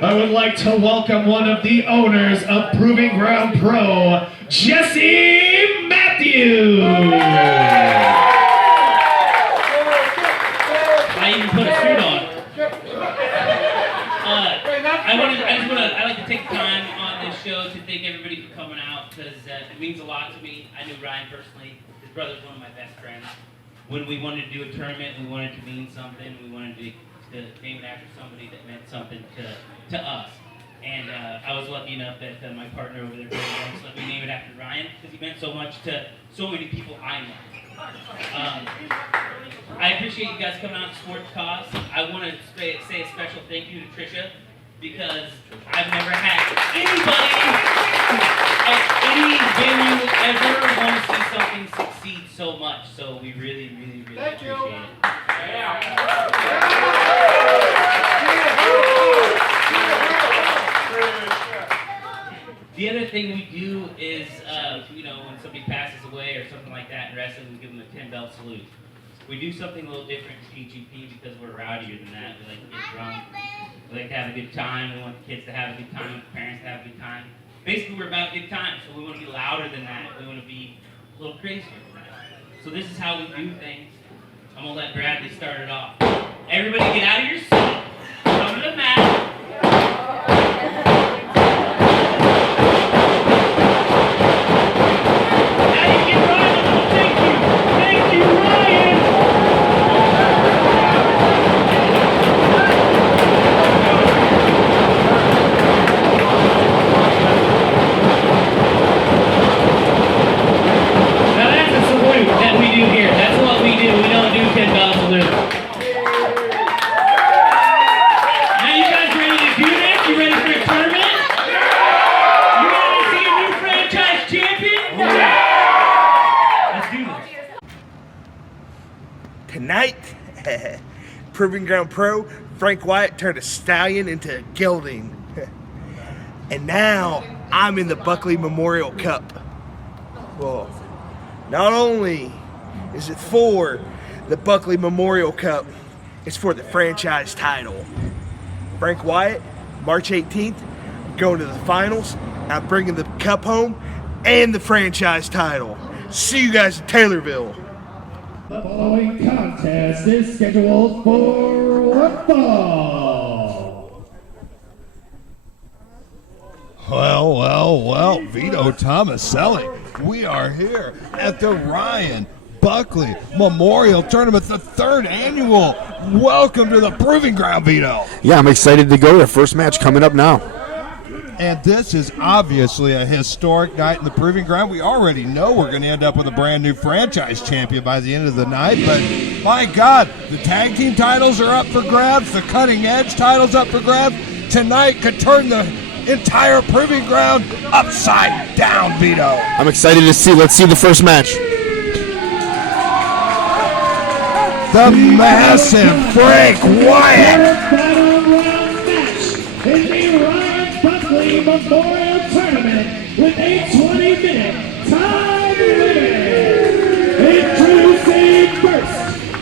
I would like to welcome one of the owners of Proving Ground Pro, Jesse Matthews. I even put a suit on. I'd like to take time on this show to thank everybody for coming out, because it means a lot to me. I knew Ryan personally. His brother's one of my best friends. When we wanted to do a tournament, we wanted to mean something. We wanted to name it after somebody that meant something to us. And I was lucky enough that my partner over there let me name it after Ryan, because he meant so much to so many people I know. I appreciate you guys coming out and support the cause. I want to say a special thank you to Trisha, because I've never had anybody at any venue ever want to see something succeed so much. So we really, really, really appreciate it. The other thing we do is, when somebody passes away or something like that in wrestling, we give them a 10-belt salute. We do something a little different in PGP because we're rowdier than that. We like to get drunk. We like to have a good time. We want the kids to have a good time. We want the parents to have a good time. Basically, we're about good times, so we want to be louder than that. We want to be a little crazier than that. So this is how we do things. I'm going to let Bradley start it off. Everybody get out of your seat. Come to the mat. Tonight, Proving Ground Pro, Frank Wyatt turned a stallion into a gelding. And now, I'm in the Buckley Memorial Cup. Well, not only is it for the Buckley Memorial Cup, it's for the franchise title. Frank Wyatt, March 18th, going to the finals. I'm bringing the cup home and the franchise title. See you guys in Taylorville. The following contest is scheduled for one fall. Well, Vito Tomaselli, we are here at the Ryan Buckley Memorial Tournament, the third annual. Welcome to the Proving Ground, Vito. Yeah, I'm excited to go. The first match coming up now. And this is obviously a historic night in the Proving Ground. We already know we're going to end up with a brand new franchise champion by the end of the night, but my God, the tag team titles are up for grabs, the cutting edge titles up for grabs. Tonight could turn the entire Proving Ground upside down, Vito. I'm excited to see. Let's see the first match. The massive Frank Wyatt. Buckley Memorial Tournament with a 20-minute time limit. Introducing first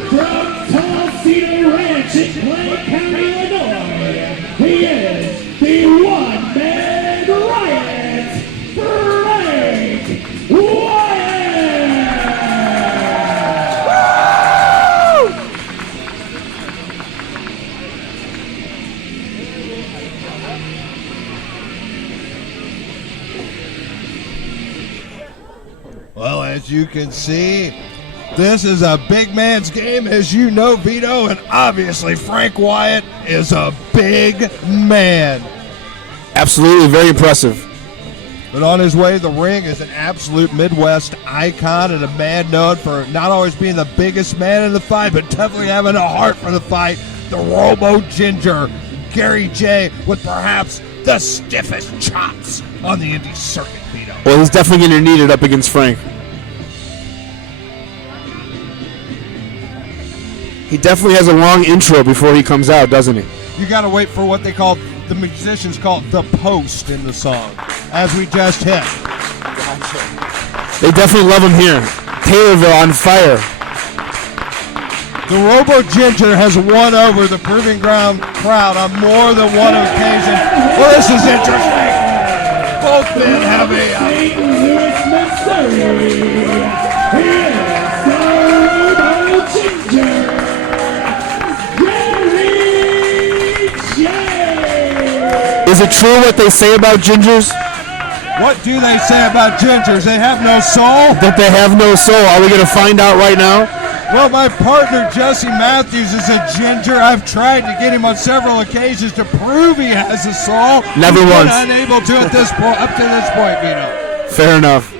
from Tall Cedar Ranch in Clay County, Illinois, he is the one-man Riot, Frank Wyatt. Well, as you can see, this is a big man's game, as you know, Vito, and obviously Frank Wyatt is a big man. Absolutely, very impressive. But on his way to the ring is an absolute Midwest icon and a man known for not always being the biggest man in the fight, but definitely having a heart for the fight. The Robo Ginger, Gary J, with perhaps the stiffest chops on the indie circuit, Vito. Well, he's definitely going to need it up against Frank. He definitely has a long intro before he comes out, doesn't he? You got to wait for what the musicians call the post in the song, as we just hit. They definitely love him here. Taylorville on fire. The Robo Ginger has won over the Proving Ground crowd on more than one occasion. Well, this is interesting. Both men have Is it true what they say about gingers? What do they say about gingers? They have no soul? That they have no soul. Are we going to find out right now? Well, my partner Jesse Matthews is a ginger. I've tried to get him on several occasions to prove he has a soul. Never He's once. been unable to at this point, up to this point, Vito. Fair enough.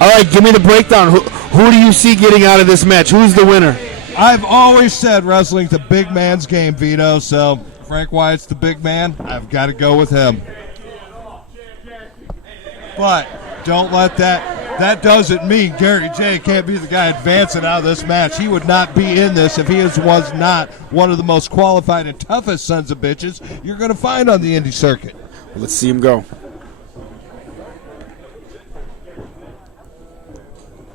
All right, give me the breakdown. Who do you see getting out of this match? Who's the winner? I've always said wrestling's the big man's game, Vito, so Frank Wyatt's the big man. I've got to go with him. But don't let that doesn't mean Gary J can't be the guy advancing out of this match. He would not be in this if he was not one of the most qualified and toughest sons of bitches you're going to find on the indie circuit. Let's see him go.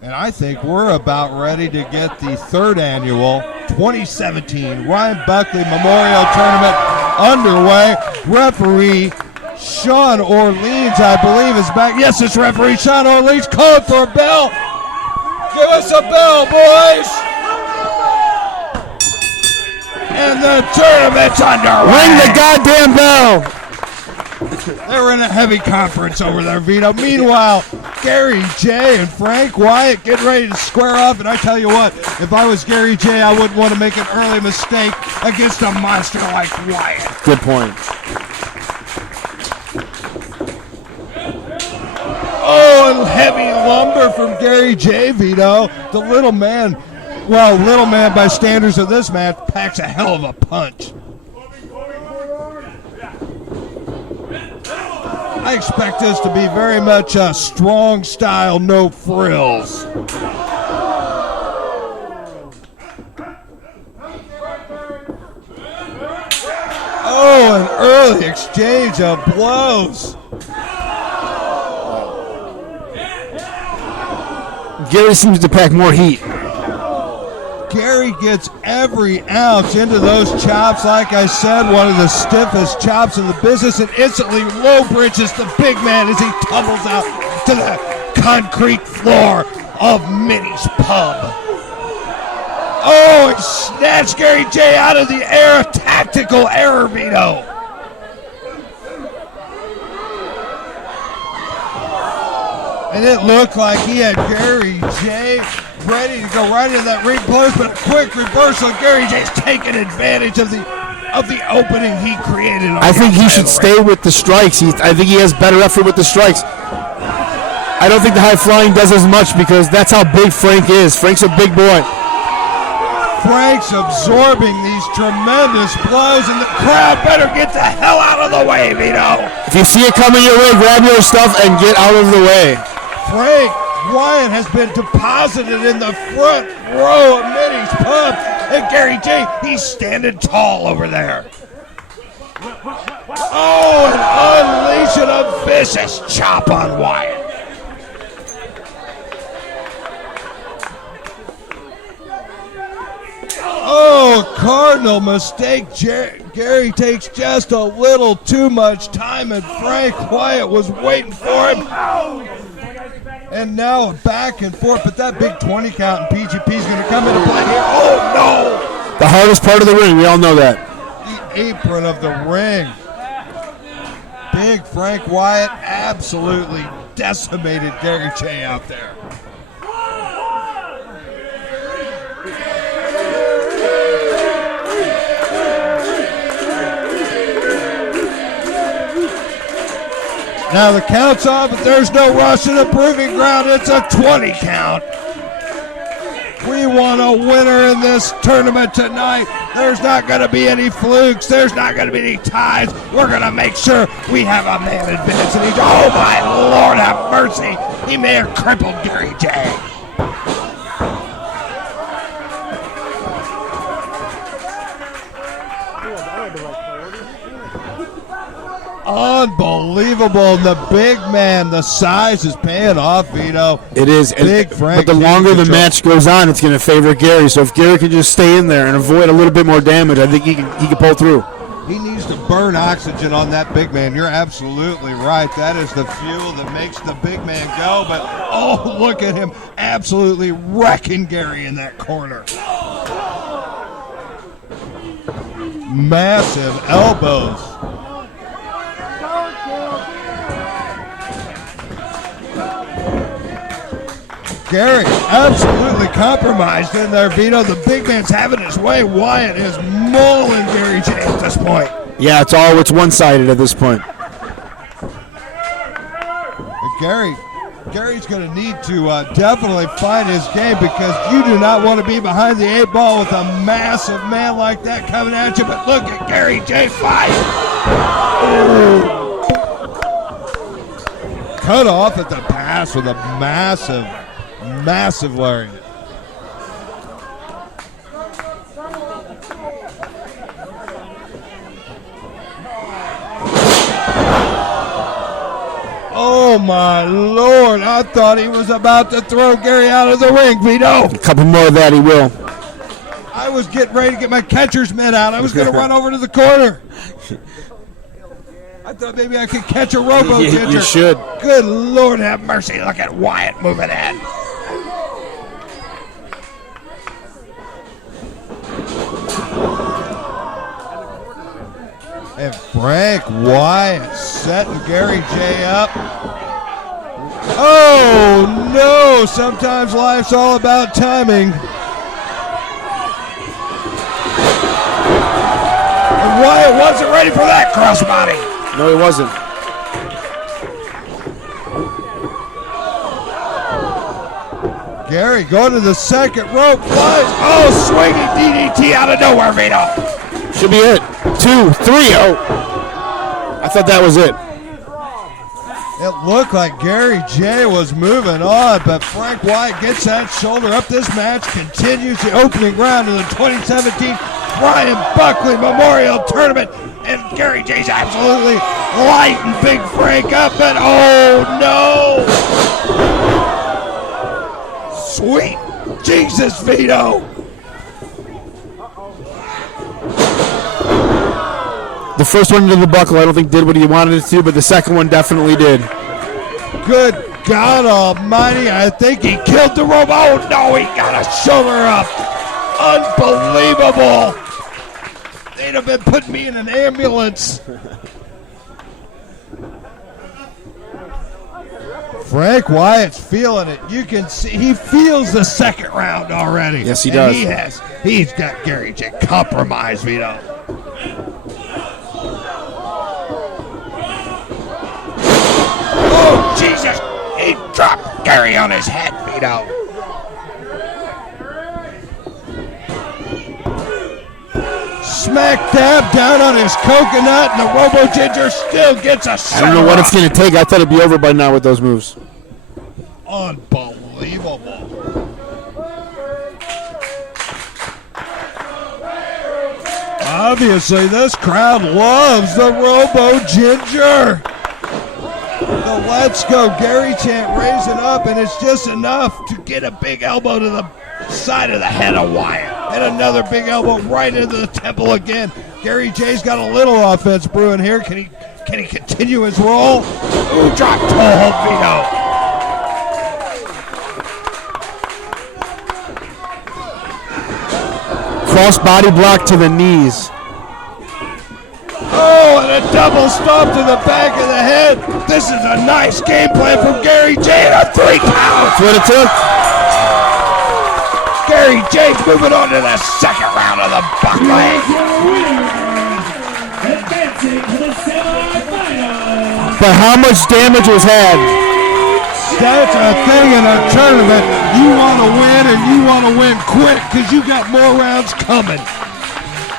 And I think we're about ready to get the third annual 2017 Ryan Buckley Memorial Tournament underway. Referee Sean Orleans, I believe, is back. Yes, it's referee Sean Orleans calling for a bell. Give us a bell, boys. And the tournament's underway. Ring the goddamn bell. They're in a heavy conference over there, Vito. Meanwhile, Gary J and Frank Wyatt getting ready to square off. And I tell you what, if I was Gary J, I wouldn't want to make an early mistake against a monster like Wyatt. Good point. Oh, and heavy lumber from Gary J, Vito. The little man by standards of this match, packs a hell of a punch. I expect this to be very much a strong style, no frills. Oh, an early exchange of blows. Gary seems to pack more heat. Gary gets every ounce into those chops. Like I said, one of the stiffest chops in the business, and instantly low bridges the big man as he tumbles out to the concrete floor of Minnie's Pub. Oh, he snatched Gary J out of the air. A tactical error, Vito. And it looked like he had Gary J ready to go right into that ring close, but a quick reversal. Gary J's taking advantage of the opening he created. I think he should stay with the strikes. I think he has better effort with the strikes. I don't think the high flying does as much because that's how big Frank is. Frank's a big boy. Frank's absorbing these tremendous blows, and the crowd better get the hell out of the way, Vito. If you see it coming your way, grab your stuff and get out of the way. Frank Wyatt has been deposited in the front row of Minnie's Pub, and Gary J, he's standing tall over there. Oh, and unleashing a vicious chop on Wyatt. Oh, cardinal mistake. Gary takes just a little too much time, and Frank Wyatt was waiting for him. And now a back and forth, but that big 20 count in PGP is going to come into play here. Oh, no! The hardest part of the ring, we all know that. The apron of the ring. Big Frank Wyatt absolutely decimated Gary J out there. Now the count's off, but there's no rush in the proving ground. It's a 20 count. We want a winner in this tournament tonight. There's not going to be any flukes. There's not going to be any ties. We're going to make sure we have a man advancing. Oh, my Lord, have mercy. He may have crippled Gary J. Unbelievable. The big man, the size is paying off, Vito. It is. Big Frank. But the longer the match goes on, it's going to favor Gary. So if Gary can just stay in there and avoid a little bit more damage, I think he can pull through. He needs to burn oxygen on that big man. You're absolutely right. That is the fuel that makes the big man go. But, oh, look at him absolutely wrecking Gary in that corner. Massive elbows. Gary absolutely compromised in there, Vito. The big man's having his way. Wyatt is mauling Gary J at this point. Yeah, it's one-sided at this point. Gary's going to need to definitely find his game, because you do not want to be behind the 8 ball with a massive man like that coming at you. But look at Gary J fight. Cut off at the pass with a massive lariat. Oh my Lord, I thought he was about to throw Gary out of the ring, Vito. A couple more of that, he will. I was getting ready to get my catcher's mitt out. I was going to run over to the corner. I thought maybe I could catch a robo-ginger. You should. Good Lord have mercy. Look at Wyatt moving in. And Frank Wyatt setting Gary J up. Oh, no. Sometimes life's all about timing. And Wyatt wasn't ready for that crossbody. No, he wasn't. Gary going to the second rope. Oh, swinging DDT out of nowhere, Vito. Should be it. 2, 3. Oh, I thought that was it. It looked like Gary J was moving on, but Frank Wyatt gets that shoulder up. This match continues the opening round of the 2017 Brian Buckley Memorial Tournament, and Gary J's absolutely lighting Big Frank up, and oh no! Sweet Jesus, Vito! The first one into the buckle, I don't think did what he wanted it to, but the second one definitely did. Good God Almighty! I think he killed the rope. Oh no! He got a shoulder up. Unbelievable! They'd have been putting me in an ambulance. Frank Wyatt's feeling it. You can see he feels the second round already. Yes, he does. He's got Gary J compromised, Vito. Oh, Jesus! He dropped Gary on his head, Vito. Smack dab down on his coconut, and the Robo Ginger still gets a I shot. don't know what it's going to take. I thought it'd be over by now with those moves. Unbelievable. Obviously, this crowd loves the Robo Ginger. The Let's Go Gary chant raising up, and it's just enough to get a big elbow to the side of the head of Wyatt. And another big elbow right into the temple again. Gary J's got a little offense brewing here. Can he continue his roll? Ooh, drop toe hold, Vito. Cross body block to the knees. Oh, and a double stomp to the back of the head. This is a nice game plan from Gary J. And a 3 count. That's what it took. Gary J. moving on to the second round of the Buckley. But how much damage was had? That's a thing in a tournament. You want to win, and you want to win quick because you got more rounds coming.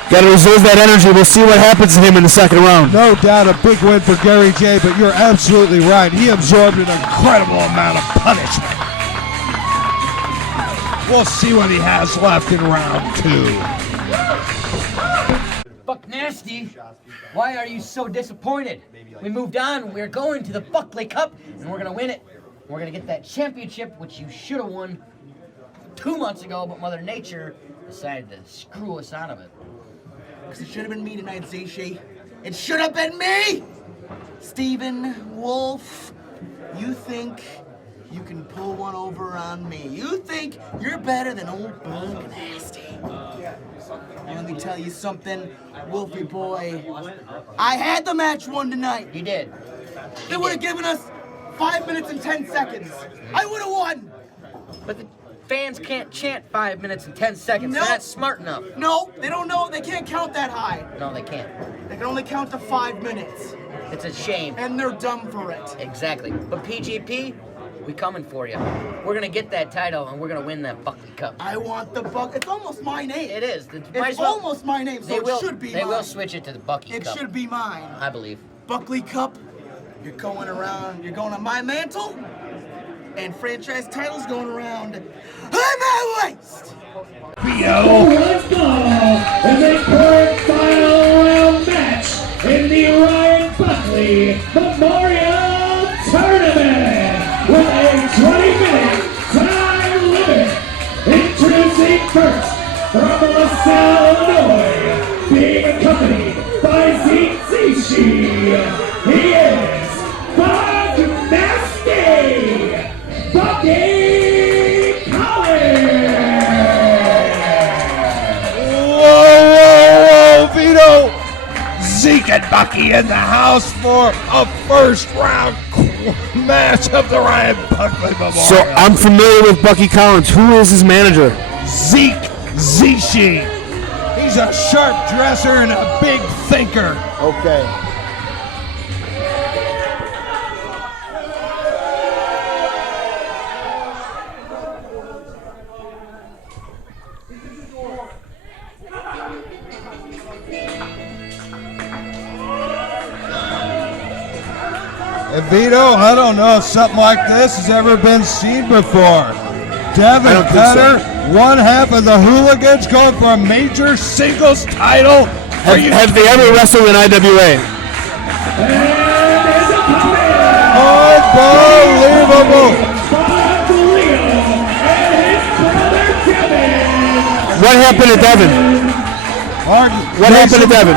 Got to reserve that energy. We'll see what happens to him in the second round. No doubt a big win for Gary J, but you're absolutely right. He absorbed an incredible amount of punishment. We'll see what he has left in round 2. Buck Nasty, why are you so disappointed? We moved on. We're going to the Buckley Cup, and we're going to win it. We're going to get that championship, which you should have won 2 months ago, but Mother Nature decided to screw us out of it. Because it should have been me tonight, Zishi. It should have been me! Steven, Wolfe, you think you can pull one over on me. You think you're better than old Buck Nasty. Let me tell you something, Wolfie boy. I had the match won tonight. You did. They would have given us 5 minutes and 10 seconds. I would have won. But the fans can't chant 5 minutes and 10 seconds. No. They're not smart enough. No, they don't know. They can't count that high. No, they can't. They can only count to 5 minutes. It's a shame. And they're dumb for it. Exactly. But PGP, we coming for you. We're going to get that title, and we're going to win that Buckley Cup. I want the Buck. It's almost my name. It is. It's almost my name, so it should be mine. They will switch it to the Bucky It Cup. should be mine. I believe. Buckley Cup, you're going around, you're going on my mantle, and franchise titles going around on my waist. Let's go as a quarterfinal round match in the Ryan Buckley Memorial Tournament with a 20-minute time limit. Introducing first from LaSalle, Illinois, being accompanied by Zeke Zishi. He is Buck Nasty, Bucky Whoa, Vito! Zeke and Bucky in the house for a first round match of the Ryan Buckley Memorial. So I'm familiar with Bucky Collins. Who is his manager? Zeke Zishi. He's a sharp dresser and a big thinker. Okay. And Vito, I don't know if something like this has ever been seen before. Devin Cutter, one half of the Hooligans, going for a major singles title. Have they ever wrestled in IWA? Unbelievable. What happened to Devin? What happened to Devin?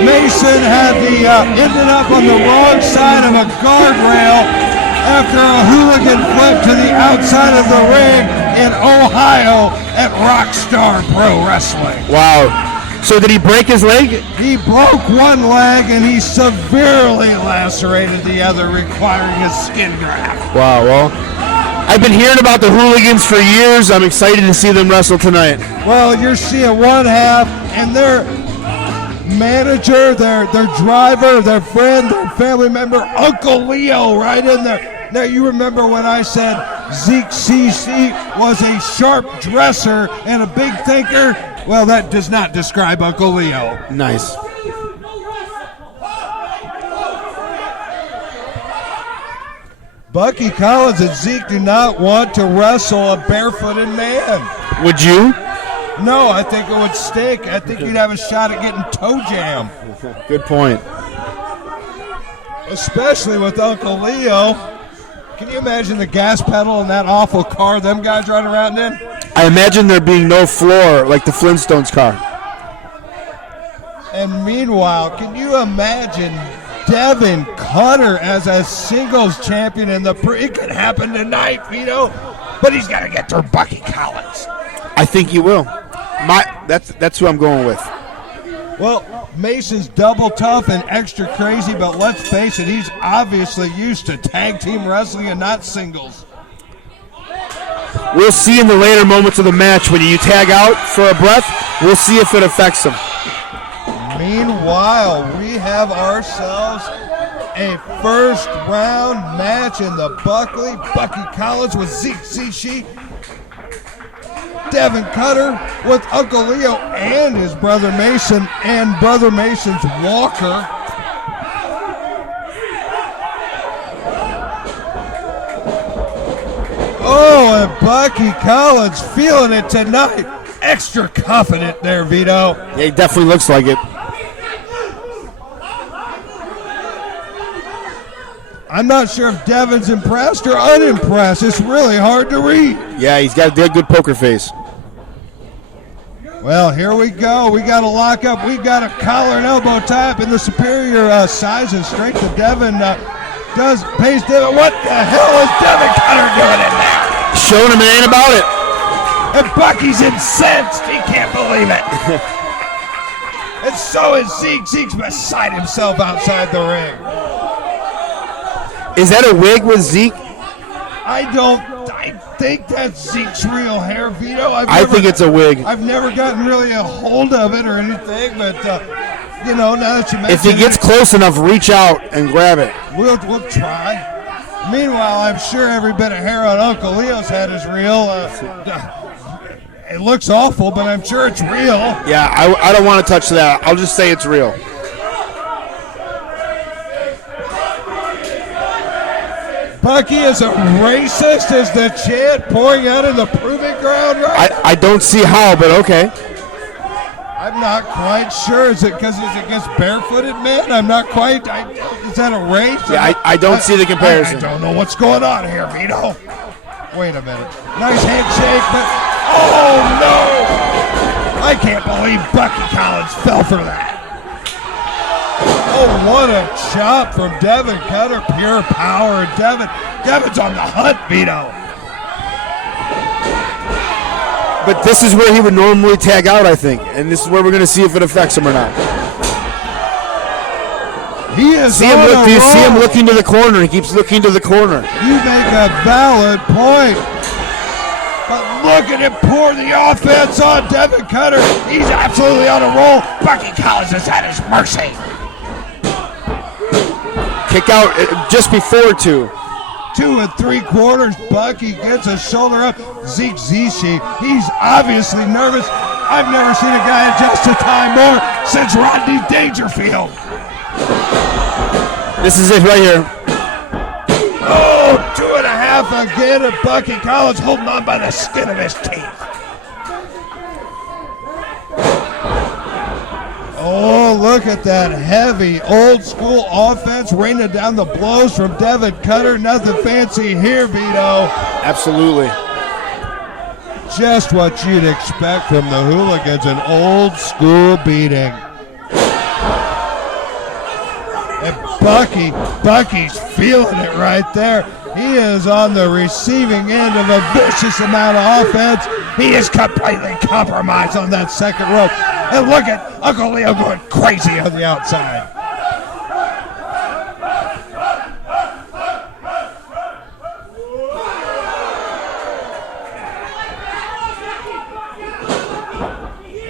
Mason had ended up on the wrong side of a guardrail after a hooligan flip to the outside of the ring in Ohio at Rockstar Pro Wrestling. Wow. So did he break his leg? He broke one leg and he severely lacerated the other, requiring a skin graft. Wow, well, I've been hearing about the Hooligans for years. I'm excited to see them wrestle tonight. Well, you're seeing one half and their manager, their driver, their friend, their family member, Uncle Leo, right in there. Now, you remember when I said Zeke CC was a sharp dresser and a big thinker? Well, that does not describe Uncle Leo. Nice. Bucky Collins and Zeke do not want to wrestle a barefooted man. Would you? No, I think it would stink. I think you'd have a shot at getting toe jam. Good point. Especially with Uncle Leo. Can you imagine the gas pedal in that awful car them guys ride around in? I imagine there being no floor like the Flintstones car. And meanwhile, can you imagine Devin Cutter as a singles champion in the it could happen tonight, Vito, but he's got to get through Bucky Collins. I think he will. That's who I'm going with. Well, Mason's double tough and extra crazy, but let's face it, he's obviously used to tag team wrestling and not singles. We'll see in the later moments of the match when you tag out for a breath. We'll see if it affects him. Meanwhile, we have ourselves a first round match in the Buckley. Bucky Collins with Zeke Zishi. Devin Cutter with Uncle Leo and his brother Mason and brother Mason's walker. Oh, and Bucky Collins feeling it tonight. extra confident there, Vito. Yeah, he definitely looks like it. I'm not sure if Devin's impressed or unimpressed. It's really hard to read. Yeah, he's got a good poker face. Well, here we go. We got a lockup. We got a collar and elbow tie up in the superior size and strength of Devin. Pays Devin. What the hell is Devin Cutter doing in there? Showing him it ain't about it. And Bucky's incensed. He can't believe it. And so is Zeke. Zeke's beside himself outside the ring. Is that a wig with Zeke? I think that's Zeke's real hair, Vito. I think it's a wig. I've never gotten really a hold of it or anything, but now that you mention If he gets close enough, reach out and grab it. We'll try. Meanwhile, I'm sure every bit of hair on Uncle Leo's head is real. It looks awful, but I'm sure it's real. Yeah, I don't want to touch that. I'll just say it's real. Bucky is a racist, is the chant pouring out of the proving ground, right? I don't see how, but okay. I'm not quite sure. Is it because it's against barefooted men? I'm not quite. Is that a race? Yeah, I don't see the comparison. I don't know what's going on here, Vito. Wait a minute. Nice handshake, but oh no! I can't believe Bucky Collins fell for that. Oh, what a chop from Devin Cutter. Pure power. Devin's on the hunt, Vito. But this is where he would normally tag out, I think. And this is where we're going to see if it affects him or not. He is Do you see him looking to the corner? He keeps looking to the corner. You make a valid point. But look at him pour the offense on Devin Cutter. He's absolutely on a roll. Bucky Collins is at his mercy. Kick out just before 2. 2 3/4. Bucky gets a shoulder up. Zeke Zishi, he's obviously nervous. I've never seen a guy adjust to time more since Rodney Dangerfield. This is it right here. Oh, 2.5 again, and Bucky Collins holding on by the skin of his teeth. Oh, look at that heavy, old-school offense raining down the blows from Devin Cutter. Nothing fancy here, Vito. Absolutely. Just what you'd expect from the hooligans, an old-school beating. And Bucky's feeling it right there. He is on the receiving end of a vicious amount of offense. He is completely compromised on that second rope. And look at Uncle Leo going crazy on the outside.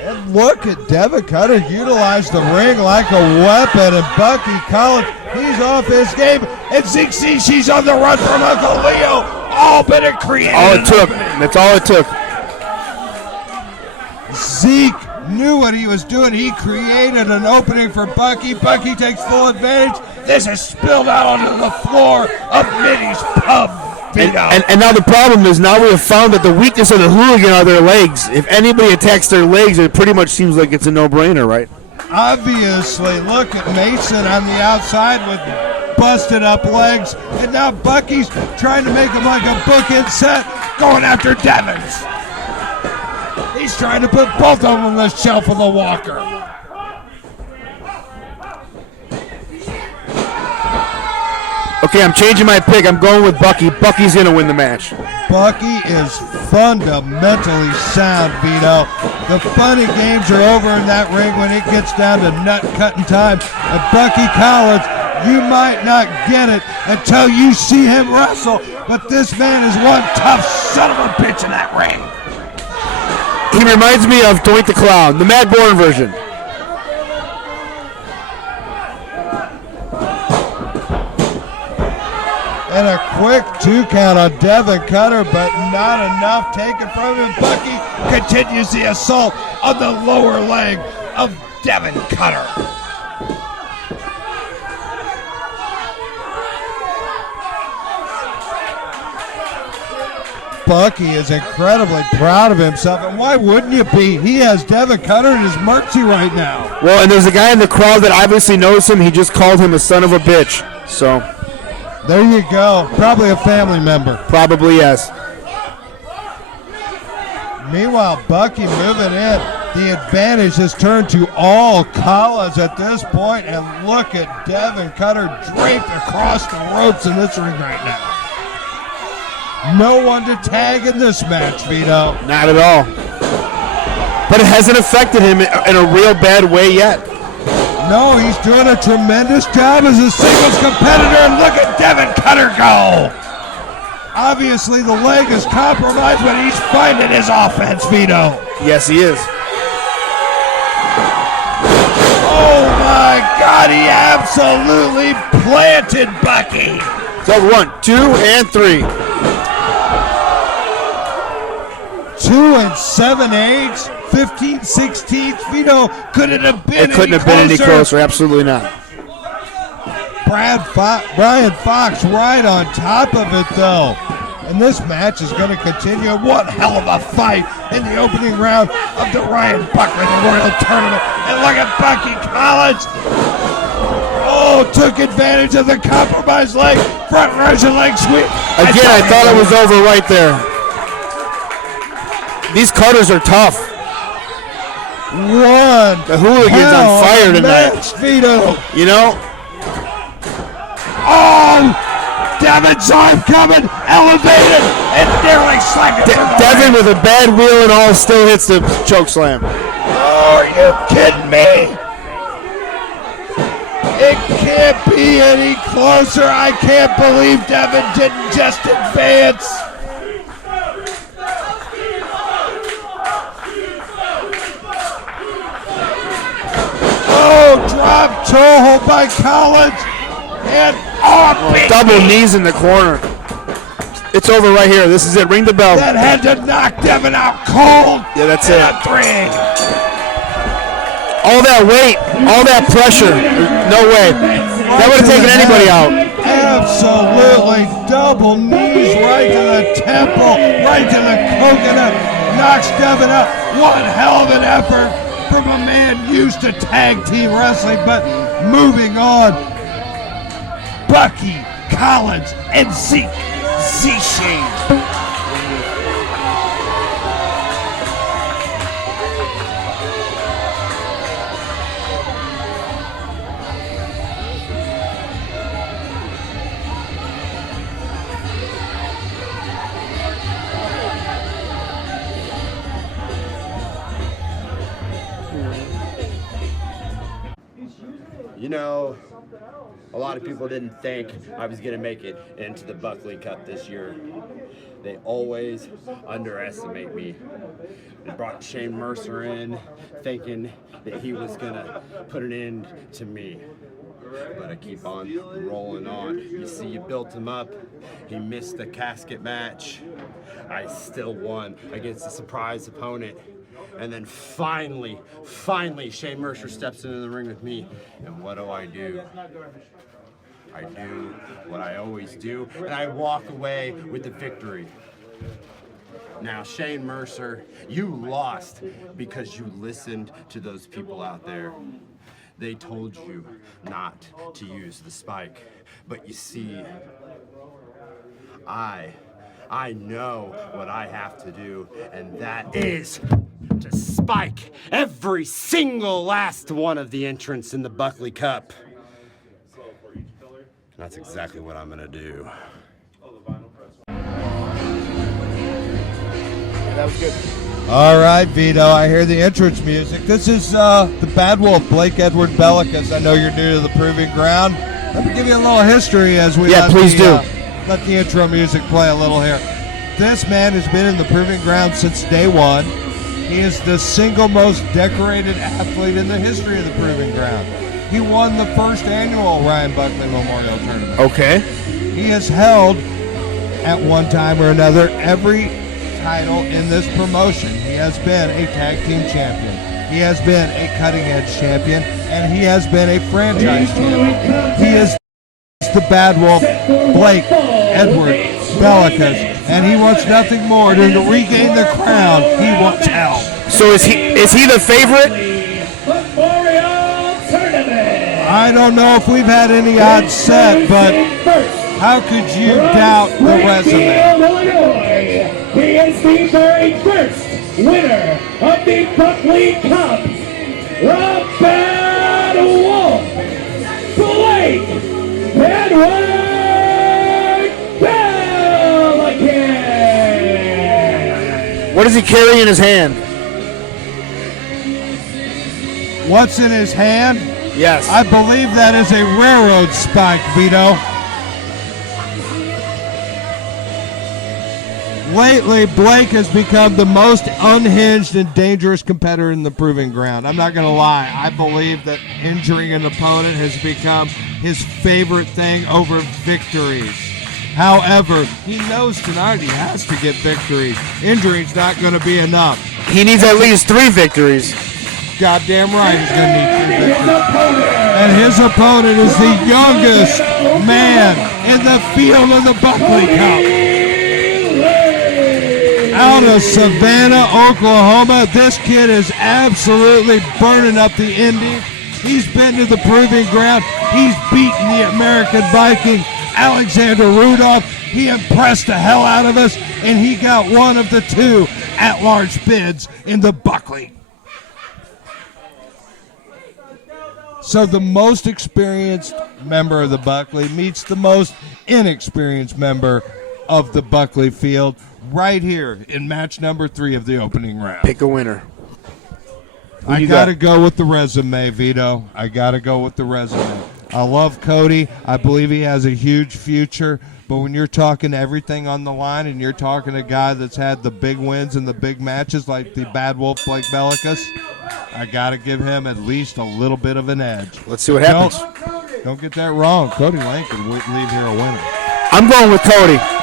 And look at Devin Cutter utilize the ring like a weapon. And Bucky Collins, he's off his game. And Zeke she's on the run from Uncle Leo. All but it created. All it took. That's all it took. Zeke knew what he was doing. He created an opening for Bucky. Bucky takes full advantage. This is spilled out onto the floor of Minnie's pub. And now the problem is now we have found that the weakness of the hooligan are their legs. If anybody attacks their legs, it pretty much seems like it's a no-brainer, right? Obviously, look at Mason on the outside with busted up legs. And now Bucky's trying to make him like a bookend set, going after Devins. He's trying to put both of them on the shelf of the walker. Okay, I'm changing my pick. I'm going with Bucky. Bucky's going to win the match. Bucky is fundamentally sound, Vito. The funny games are over in that ring when it gets down to nut-cutting time. And Bucky Collins, you might not get it until you see him wrestle, but this man is one tough son of a bitch in that ring. He reminds me of Doink the Clown, the Matt Bourne version. And a quick 2 count on Devin Cutter, but not enough taken from him. Bucky continues the assault on the lower leg of Devin Cutter. Bucky is incredibly proud of himself, and why wouldn't you be? He has Devin Cutter at his mercy right now. Well, and there's a guy in the crowd that obviously knows him. He just called him a son of a bitch. So there you go. Probably a family member. Probably, yes. Meanwhile, Bucky moving in. The advantage has turned to all Collins at this point, and look at Devin Cutter draped across the ropes in this ring right now. No one to tag in this match, Vito. Not at all. But it hasn't affected him in a real bad way yet. No, he's doing a tremendous job as a singles competitor, and look at Devin Cutter go. Obviously, the leg is compromised, but he's finding his offense, Vito. Yes, he is. Oh my God, he absolutely planted Bucky. So 1, 2, and 3. 2 7/8, 15/16. Vito, could it have been? It couldn't have been any closer. Absolutely not. Brian Fox right on top of it, though. And this match is going to continue. One hell of a fight in the opening round of the Ryan Buckley Memorial Tournament. And look at Bucky Collins. Oh, took advantage of the compromised leg. Front Russian leg sweep. Again, I thought it was over right there. These cutters are tough. The hooligan's on fire tonight. Match, Vito. You know? Oh! Devin's arm coming, elevated, and nearly slammed it. Devin with a bad wheel and all still hits the choke slam. Oh, are you kidding me? It can't be any closer. I can't believe Devin didn't just advance. Oh, drop toe hold by Collins. And double knees in the corner. It's over right here. This is it. Ring the bell. That had to knock Devin out cold. Yeah, that's it. 3. All that weight, all that pressure. No way. That would have taken anybody out. Absolutely. Double knees right to the temple, right to the coconut. Knocks Devin out. One hell of an effort from a man used to tag team wrestling, but moving on. Bucky, Collins, and Z-Shade. You know, a lot of people didn't think I was going to make it into the Buckley Cup this year. They always underestimate me. They brought Shane Mercer in thinking that he was going to put an end to me. But I keep on rolling on. You see, you built him up. He missed the casket match. I still won against a surprise opponent. And then finally, Shane Mercer steps into the ring with me. And what do? I do what I always do, and I walk away with the victory. Now, Shane Mercer, you lost because you listened to those people out there. They told you not to use the spike. But you see, I know what I have to do, and that is to spike every single last one of the entrants in the Buckley Cup. That's exactly what I'm gonna do. That was good. All right, Vito, I hear the entrance music. This is the Bad Wolf, Blake Edward Belicus. I know you're new to the Proving Ground. Let me give you a little history as we let the intro music play a little here. This man has been in the Proving Ground since day one. He is the single most decorated athlete in the history of the Proving Ground. He won the first annual Ryan Buckley Memorial Tournament. Okay. He has held, at one time or another, every title in this promotion. He has been a tag team champion. He has been a cutting edge champion, and he has been a franchise champion. He is the Bad Wolf, Blake Edward Belakis, and he wants nothing more than to regain the crown. He wants help. So is he the favorite? Memorial Tournament. I don't know if we've had any odds set, but how could you doubt the resume? Illinois. He is the very first winner of the Buckley Cup. The Bad Wolf, Blake Edward Belakis. What does he carry in his hand? What's in his hand? Yes. I believe that is a railroad spike, Vito. Lately, Blake has become the most unhinged and dangerous competitor in the proving ground. I'm not going to lie. I believe that injuring an opponent has become his favorite thing over victories. However, he knows tonight he has to get victories. Injuring's not going to be enough. He needs at least 3 victories. Goddamn right he's going to need 3 victories. And his opponent is the youngest man in the field of the Buckley Cup. Out of Savannah, Oklahoma, this kid is absolutely burning up the Indy. He's been to the proving ground. He's beaten the American Viking, Alexander Rudolph. He impressed the hell out of us, and he got one of the 2 at-large bids in the Buckley. So the most experienced member of the Buckley meets the most inexperienced member of the Buckley field right here in match number 3 of the opening round. Pick a winner. I got to go with the resume, Vito. I got to go with the resume. I love Kody. I believe he has a huge future. But when you're talking everything on the line and you're talking a guy that's had the big wins and the big matches like the Bad Wolf like Belicus, I got to give him at least a little bit of an edge. Let's see what happens. Don't get that wrong. Kody Lane can leave here a winner. I'm going with Kody.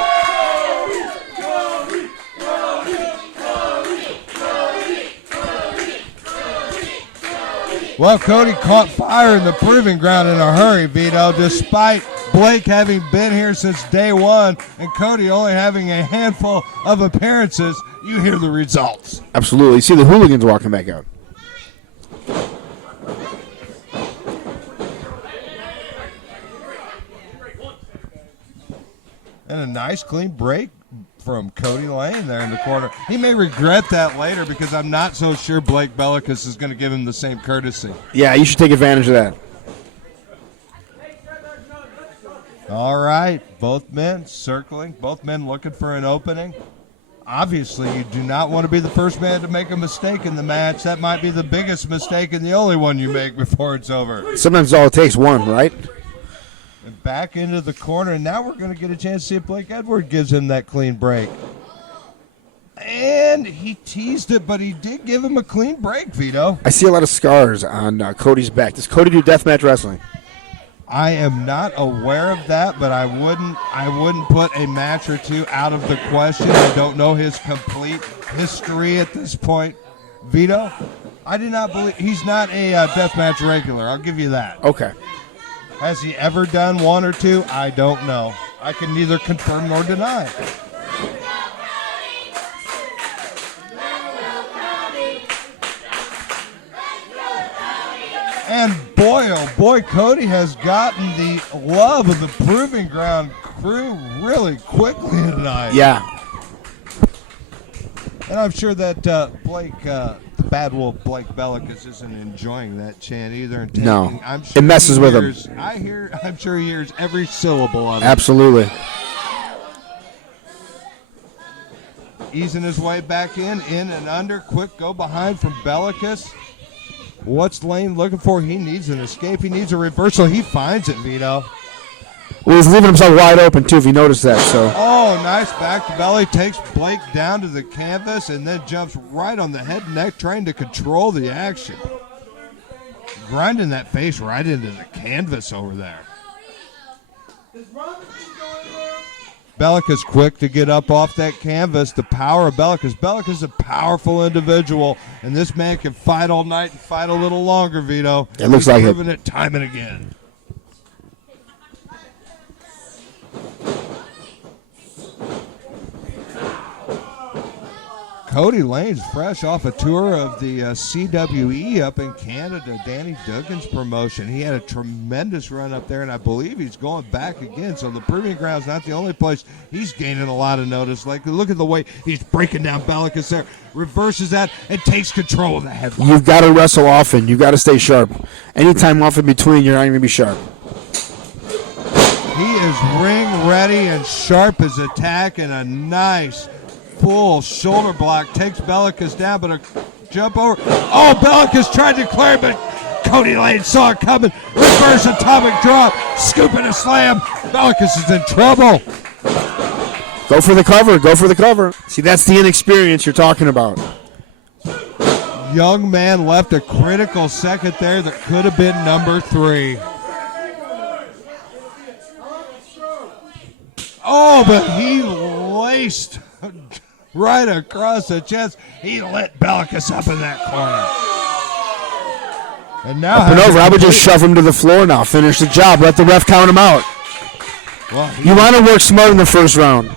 Well, Kody caught fire in the proving ground in a hurry, Vito, despite Blake having been here since day one and Kody only having a handful of appearances. You hear the results. Absolutely. You see the hooligans walking back out. And a nice clean break from Kody Lane there in the corner. He may regret that later because I'm not so sure Blake Belicus is going to give him the same courtesy. Yeah, you should take advantage of that. All right, both men circling, both men looking for an opening. Obviously, you do not want to be the first man to make a mistake in the match. That might be the biggest mistake and the only one you make before it's over. Sometimes all it takes one, right? And back into the corner, and now we're going to get a chance to see if Blake Edward gives him that clean break. And he teased it, but he did give him a clean break, Vito. I see a lot of scars on Cody's back. Does Kody do deathmatch wrestling? I am not aware of that, but I wouldn't put a match or 2 out of the question. I don't know his complete history at this point. Vito, I do not believe he's not a deathmatch regular. I'll give you that. Okay. Has he ever done 1 or 2? I don't know. I can neither confirm nor deny. And boy, oh boy, Kody has gotten the love of the Proving Ground crew really quickly tonight. Yeah. And I'm sure that Blake, Bad Wolf Blake Belakis isn't enjoying that chant either. And No, I'm sure it messes with him. I'm sure he hears every syllable of it. Absolutely. Easing his way back in and under. Quick go behind from Belicus. What's Lane looking for? He needs an escape. He needs a reversal. He finds it, Vito. Well, he's leaving himself wide open, too, if you notice that. So. Oh, nice back to belly. Takes Blake down to the canvas and then jumps right on the head and neck, trying to control the action. Grinding that face right into the canvas over there. Belicus quick to get up off that canvas. The power of Belicus. Belicus is a powerful individual, and this man can fight all night and fight a little longer, Vito. It looks like it. He's proven it time and again. Kody Lane's fresh off a tour of the CWE up in Canada, Danny Duggan's promotion. He had a tremendous run up there, and I believe he's going back again. So the Proving Ground's not the only place he's gaining a lot of notice. Like, look at the way he's breaking down Belakis there, reverses that, and takes control of the headlock. You've got to wrestle often. You've got to stay sharp. Anytime off in between, you're not going to be sharp. He is ring ready and sharp as attack, and a nice full shoulder block takes Belicus down, but a jump over. Oh, Belicus tried to clear, but Kody Lane saw it coming. Reverse atomic drop, scooping a slam. Belicus is in trouble. Go for the cover. Go for the cover. See, that's the inexperience you're talking about. Young man left a critical second there that could have been number 3. Oh, but he laced right across the chest. He lit Belakis up in that corner. And now up and over. I would just shove him to the floor now. Finish the job. Let the ref count him out. Well, you want to work smart in the first round.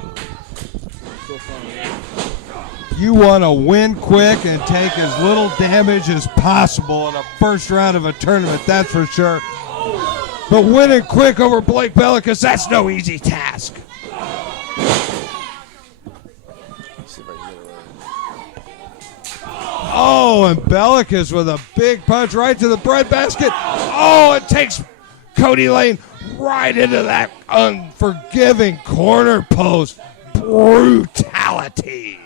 You want to win quick and take as little damage as possible in a first round of a tournament, that's for sure. But winning quick over Blake Belicus, that's no easy task. Oh, and Belicus with a big punch right to the breadbasket. Oh, it takes Kody Lane right into that unforgiving corner post. Brutality.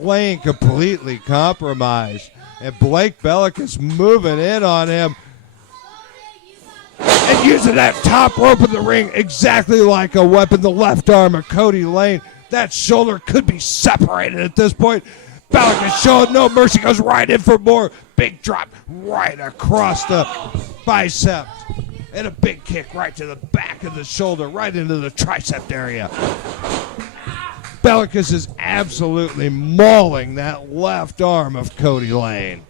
Lane completely compromised. And Blake Belicus moving in on him. And using that top rope of the ring exactly like a weapon, the left arm of Kody Lane. That shoulder could be separated at this point. Belakis showing no mercy, goes right in for more. Big drop right across the bicep. And a big kick right to the back of the shoulder, right into the tricep area. Belakis is absolutely mauling that left arm of Kody Lane.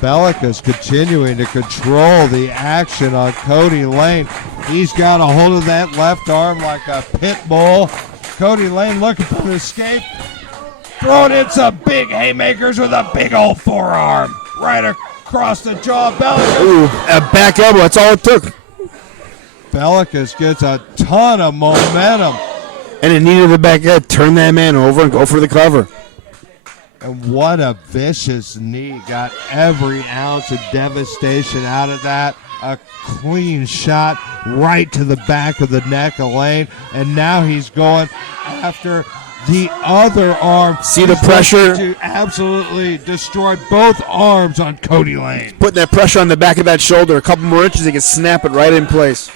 Belakis continuing to control the action on Kody Lane. He's got a hold of that left arm like a pit bull. Kody Lane looking for an escape. Throwing in some big haymakers with a big old forearm. Right across the jaw of Belakis. Ooh, a back elbow, that's all it took. Belakis gets a ton of momentum. And it needed the back head. Turn that man over and go for the cover. And what a vicious knee. Got every ounce of devastation out of that. A clean shot right to the back of the neck of Lane. And now he's going after the other arm. See the pressure? To absolutely destroy both arms on Kody Lane. Putting that pressure on the back of that shoulder. A couple more inches, he can snap it right in place.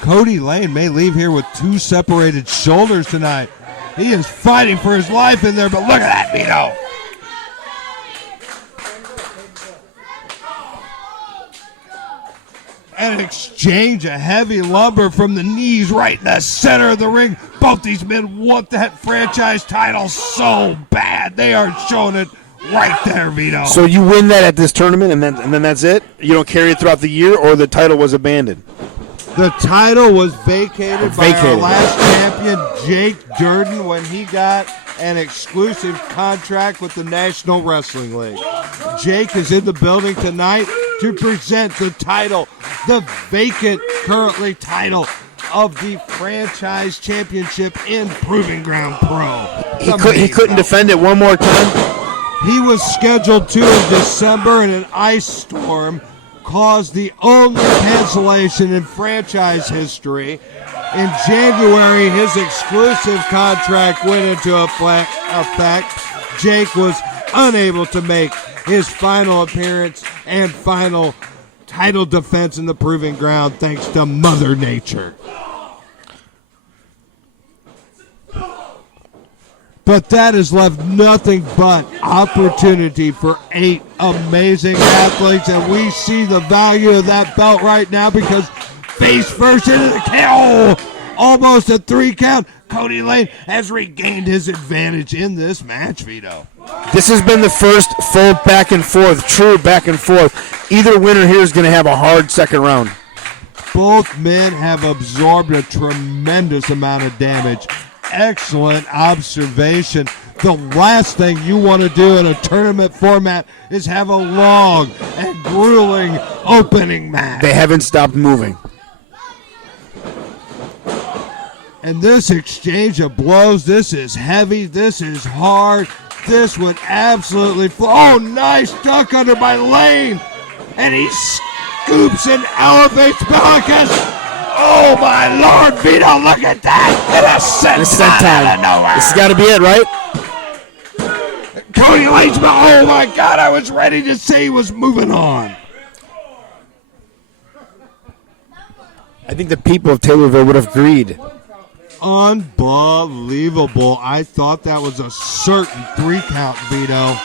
Kody Lane may leave here with 2 separated shoulders tonight. He is fighting for his life in there, but look at that, Vito. An exchange of heavy lumber from the knees right in the center of the ring. Both these men want that franchise title so bad. They are showing it right there, Vito. So you win that at this tournament, and then that's it? You don't carry it throughout the year, or the title was abandoned? The title was vacated by our last champion, Jake Durden, when he got an exclusive contract with the National Wrestling League. Jake is in the building tonight to present the title, the vacant currently title of the franchise championship in Proving Ground Pro. He couldn't defend it one more time? He was scheduled to in December, and an ice storm caused the only cancellation in franchise history. In January, his exclusive contract went into effect. Jake was unable to make his final appearance and final title defense in the Proving Ground thanks to Mother Nature. But that has left nothing but opportunity for 8 amazing athletes, and we see the value of that belt right now because face first into the KO, almost a 3 count. Kody Lane has regained his advantage in this match, Vito. This has been the first full back and forth, true back and forth. Either winner here is going to have a hard second round. Both men have absorbed a tremendous amount of damage. Excellent observation. The last thing you want to do in a tournament format is have a long and grueling opening match. They haven't stopped moving. And this exchange of blows, this is heavy, this is hard, this would absolutely oh, nice duck under by Lane. And he scoops and elevates Belakis. Oh my Lord, Vito, look at that! It's a senton out of nowhere. This has got to be it, right? Kody Lane's, oh my God, I was ready to say he was moving on. I think the people of Taylorville would have agreed. Unbelievable. I thought that was a certain 3-count, Vito.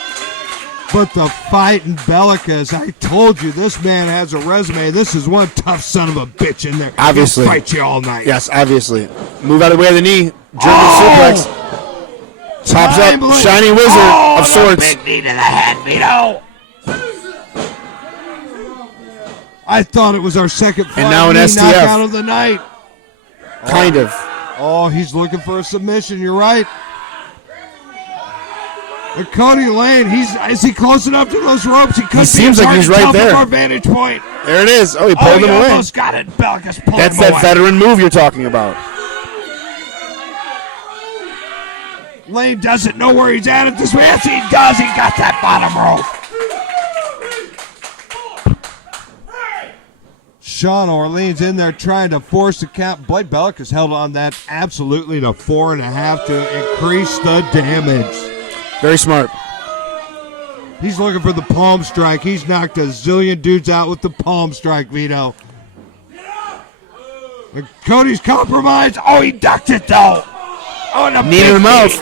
But the fight in Belicus, I told you, this man has a resume. This is one tough son of a bitch in there. Obviously. He'll fight you all night. Yes, obviously. Move out of the way of the knee. German suplex. Chops up. Shiny wizard of sorts. Big knee to the head, Vito. I thought it was our second And now an STF. knockout of the night. Kind of. Oh, he's looking for a submission. You're right. And Kody Lane, is he close enough to those ropes? He could be. Seems like he's right there. From our vantage point. There it is. Oh, he pulled him away. Almost got it. Belicus pulled That's him that away. veteran move you're talking about. Lane doesn't know where he's at this way. Yes, he does. He got that bottom rope. Sean Orleans in there trying to force the count. Blake Belicus held on that absolutely to 4.5 to increase the damage. Very smart. He's looking for the palm strike. He's knocked a zillion dudes out with the palm strike, Vito. And Cody's compromised. Oh, he ducked it, though. Oh, and a Knee to the mouth.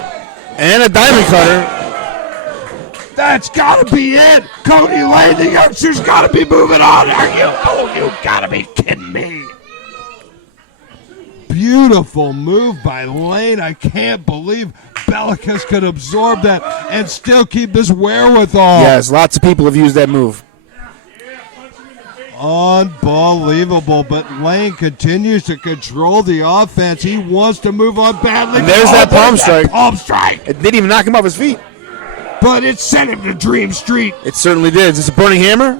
And a diamond cutter. That's got to be it. Kody Lane, the youngster's got to be moving on. Are you? Oh, you got to be kidding me. Beautiful move by Lane. I can't believe Belicus could absorb that and still keep his wherewithal. Yes, lots of people have used that move. Unbelievable, but Lane continues to control the offense. He wants to move on badly. And there's that palm strike. Palm strike. It didn't even knock him off his feet. But it sent him to Dream Street. It certainly did. Is this a burning hammer?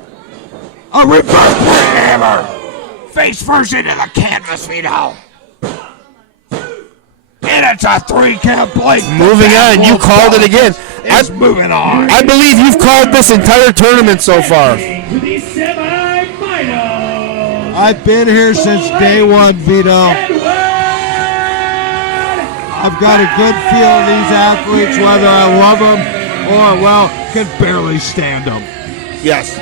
A reverse burning hammer. Face first into the canvas, Vito. And it's a 3-count Blake. Moving on. You called it again. It's moving on. I believe you've called this entire tournament so far. To the semifinals. I've been here since day one, Vito. I've got a good feel of these athletes, whether I love them or, well, can barely stand them. Yes.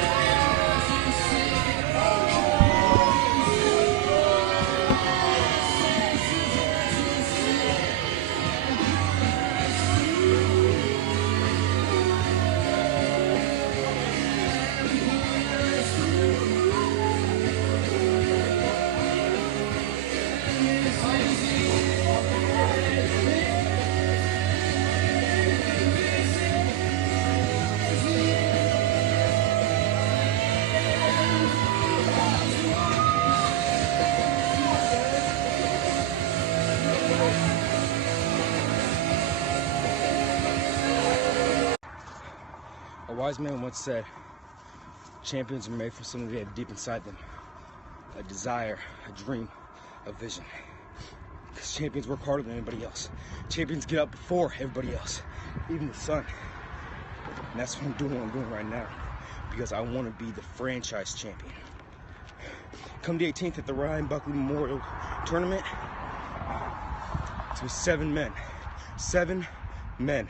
A wise man once said, champions are made for something they have deep inside them. A desire, a dream, a vision. Because champions work harder than anybody else. Champions get up before everybody else, even the sun. And that's what I'm doing right now. Because I want to be the franchise champion. Come the 18th at the Ryan Buckley Memorial Tournament, it's with 7 men. 7 men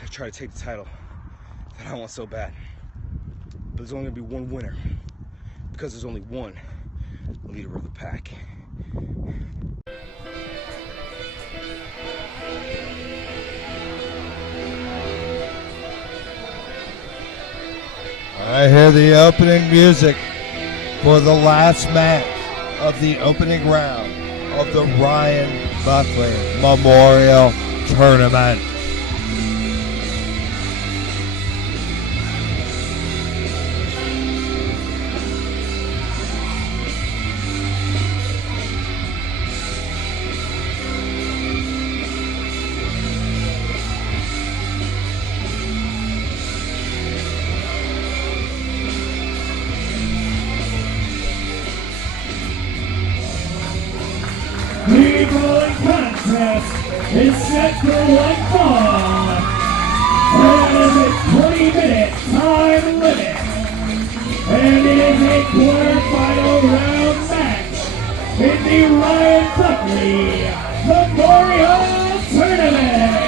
that try to take the title that I want so bad. But there's only gonna be one winner because there's only one leader of the pack. I hear the opening music for the last match of the opening round of the Ryan Buckley Memorial Tournament. The following contest is set for one fall. And it is a 20-minute time limit. And it is a quarterfinal round match in the Ryan Buckley Memorial Tournament.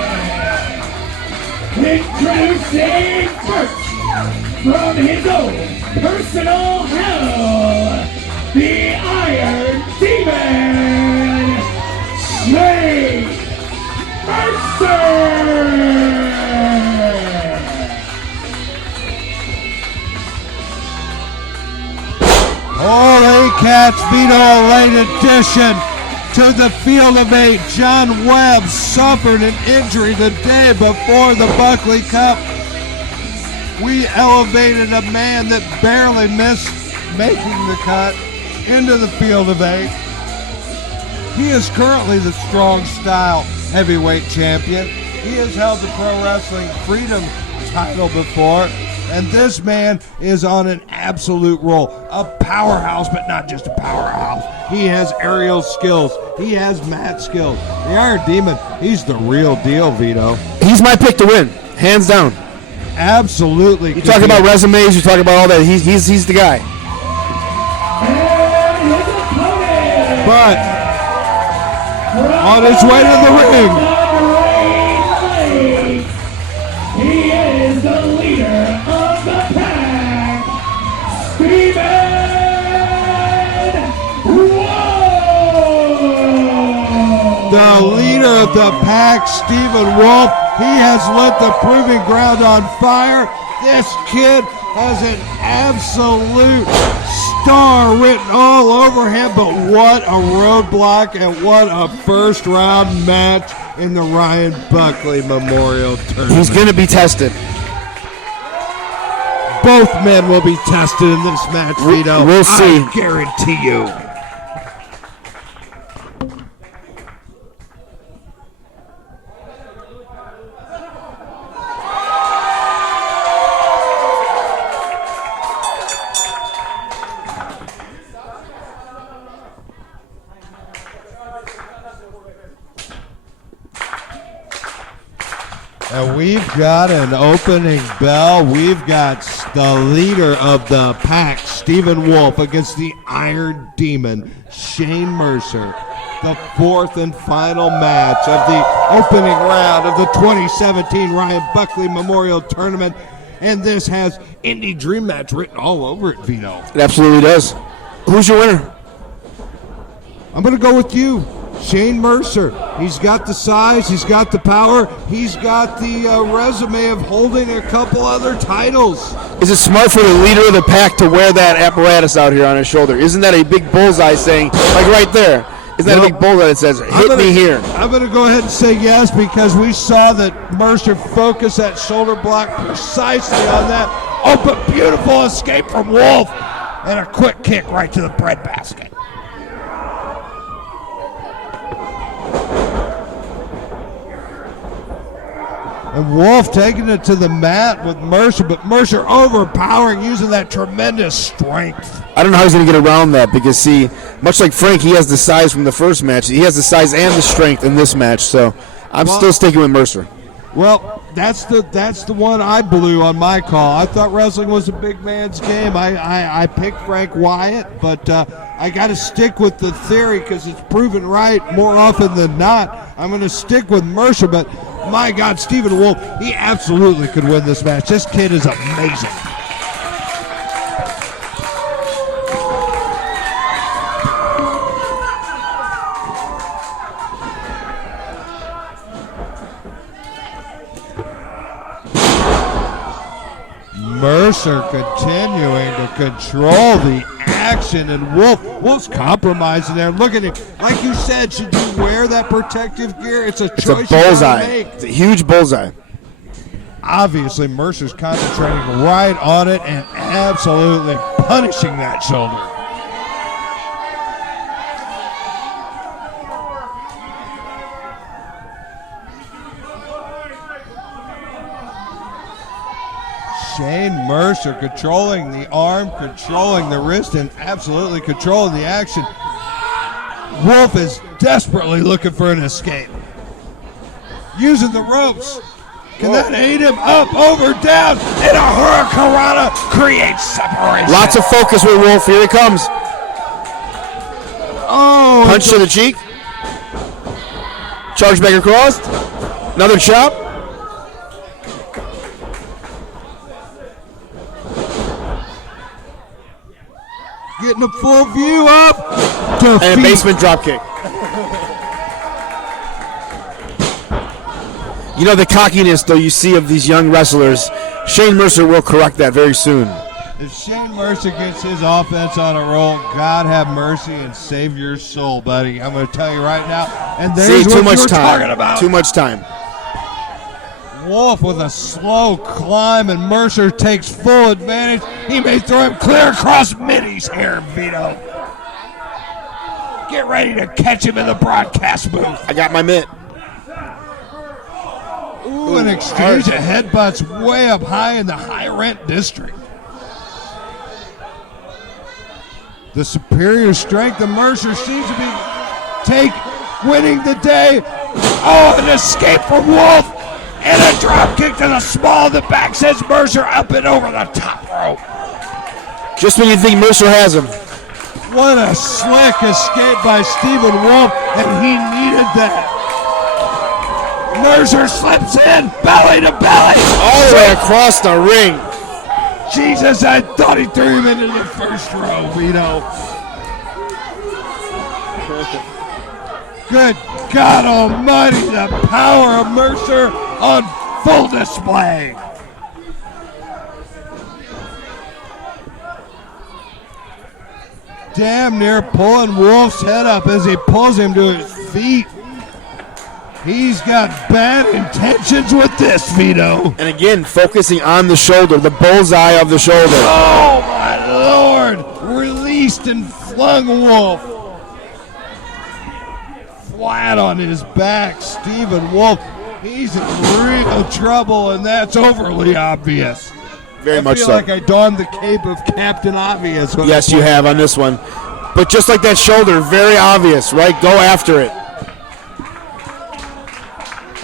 Introducing first, from his own personal hell, the Iron Demon, Mercer! Holy cats, Vito, a late addition to the field of 8. John Webb suffered an injury the day before the Buckley Cup. We elevated a man that barely missed making the cut into the field of 8. He is currently the strong style heavyweight champion. He has held the Pro Wrestling Freedom title before. And this man is on an absolute roll. A powerhouse, but not just a powerhouse. He has aerial skills. He has mat skills. The Iron Demon, he's the real deal, Vito. He's my pick to win, hands down. Absolutely. You talk about resumes, you talk about all that. He's the guy. But on his way to the ring, he is the leader of the pack, Steven Wolfe! the leader of the pack, Stephen Wolfe, he has lit the proving ground on fire. This kid has an absolute star written all over him, but what a roadblock and what a first round match in the Ryan Buckley Memorial Tournament. He's going to be tested. Both men will be tested in this match, Vito. We'll see. I guarantee you. And we've got an opening bell. We've got the leader of the pack, Stephen Wolfe, against the Iron Demon, Shane Mercer. The fourth and final match of the opening round of the 2017 Ryan Buckley Memorial Tournament. And this has Indie Dream Match written all over it, Vito. It absolutely does. Who's your winner? I'm going to go with you. Shane Mercer. He's got the size, he's got the power, he's got the resume of holding a couple other titles. Is it smart for the leader of the pack to wear that apparatus out here on his shoulder? Isn't that a big bullseye saying, like right there, isn't that a big bullseye that says, hit me here? I'm going to go ahead and say yes, because we saw that Mercer focus that shoulder block precisely on that. Oh, but beautiful escape from Wolfe, and a quick kick right to the breadbasket. And Wolfe taking it to the mat with Mercer, but Mercer overpowering, using that tremendous strength. I don't know how he's going to get around that because, see, much like Frank, he has the size from the first match. He has the size and the strength in this match, so I'm still sticking with Mercer. Well, that's the one I blew on my call. I thought wrestling was a big man's game. I picked Frank Wyatt, but I got to stick with the theory because it's proven right more often than not. I'm going to stick with Mercer, but my God, Stephen Wolfe, he absolutely could win this match. This kid is amazing. Mercer continuing to control the action, and Wolfe's compromising there. Look at him. Like you said, should you wear that protective gear? It's a choice. It's a bullseye. It's a huge bullseye. Obviously, Mercer's concentrating right on it and absolutely punishing that shoulder. Shane Mercer controlling the arm, controlling the wrist, and absolutely controlling the action. Wolfe is desperately looking for an escape. Using the ropes. Can that aid him? Up, over, down, and a hurricanrana creates separation. Lots of focus with Wolfe. Here he comes. Oh, Punch to the cheek. Charge back across. Another chop. getting a full view up. And a basement drop kick. You know the cockiness, though, you see of these young wrestlers. Shane Mercer will correct that very soon. If Shane Mercer gets his offense on a roll, God have mercy and save your soul, buddy. I'm going to tell you right now. And there's what you were talking about. Too much time. Wolfe with a slow climb, and Mercer takes full advantage. He may throw him clear across middies here, Vito. Get ready to catch him in the broadcast booth. I got my mitt. Ooh, an exchange of headbutts way up high in the high rent district. The superior strength of Mercer seems to be winning the day. Oh, an escape from Wolfe. And a drop kick to the small of the back sends Mercer up and over the top rope. Just when you think Mercer has him. What a slick escape by Stephen Wolfe, and he needed that. Mercer slips in, belly to belly. All the way across the ring. Jesus, I thought he threw him into the first row, Vito. Good God almighty, the power of Mercer on full display. Damn near pulling Wolfe's head up as he pulls him to his feet. He's got bad intentions with this, Vito. And again, focusing on the shoulder, the bullseye of the shoulder. Oh, my Lord. Released and flung Wolfe. Flat on his back, Stephen Wolfe. He's in real trouble, and that's overly obvious. Very much so. I feel like I donned the cape of Captain Obvious. Yes, you have on this one. But just like that shoulder, very obvious, right? Go after it.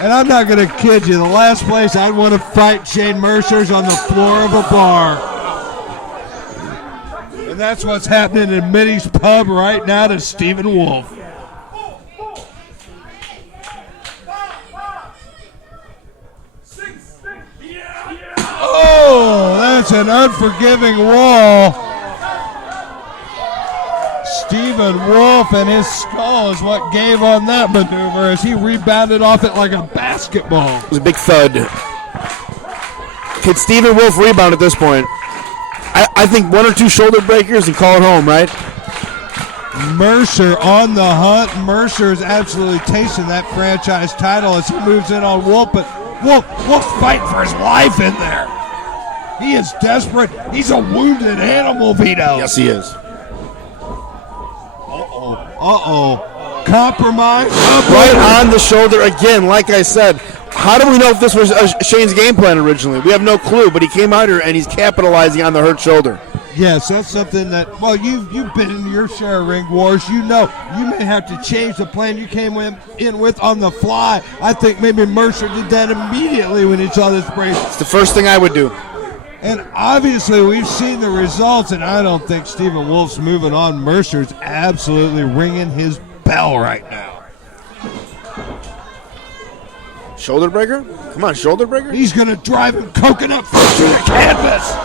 And I'm not going to kid you. The last place I'd want to fight Shane Mercer's on the floor of a bar. And that's what's happening in Minnie's Pub right now to Stephen Wolfe. Oh, that's an unforgiving wall. Stephen Wolfe and his skull is what gave on that maneuver as he rebounded off it like a basketball. It was a big thud. Could Stephen Wolfe rebound at this point? I think one or two shoulder breakers and call it home, right? Mercer on the hunt. Mercer is absolutely tasting that franchise title as he moves in on Wolfe, but Wolfe's fighting for his life in there. He is desperate. He's a wounded animal, Vito. Yes, he is. Uh-oh. Compromise. Right on the shoulder again, like I said. How do we know if this was Shane's game plan originally? We have no clue, but he came out here and he's capitalizing on the hurt shoulder. Yes, that's something that, well, you've been in your share of ring wars. You know you may have to change the plan you came in with on the fly. I think maybe Mercer did that immediately when he saw this break. It's the first thing I would do. And obviously we've seen the results, and I don't think Stephen Wolfe's moving on. Mercer's absolutely ringing his bell right now. Shoulder breaker? Come on, shoulder breaker? He's going to drive him coconut first to the canvas.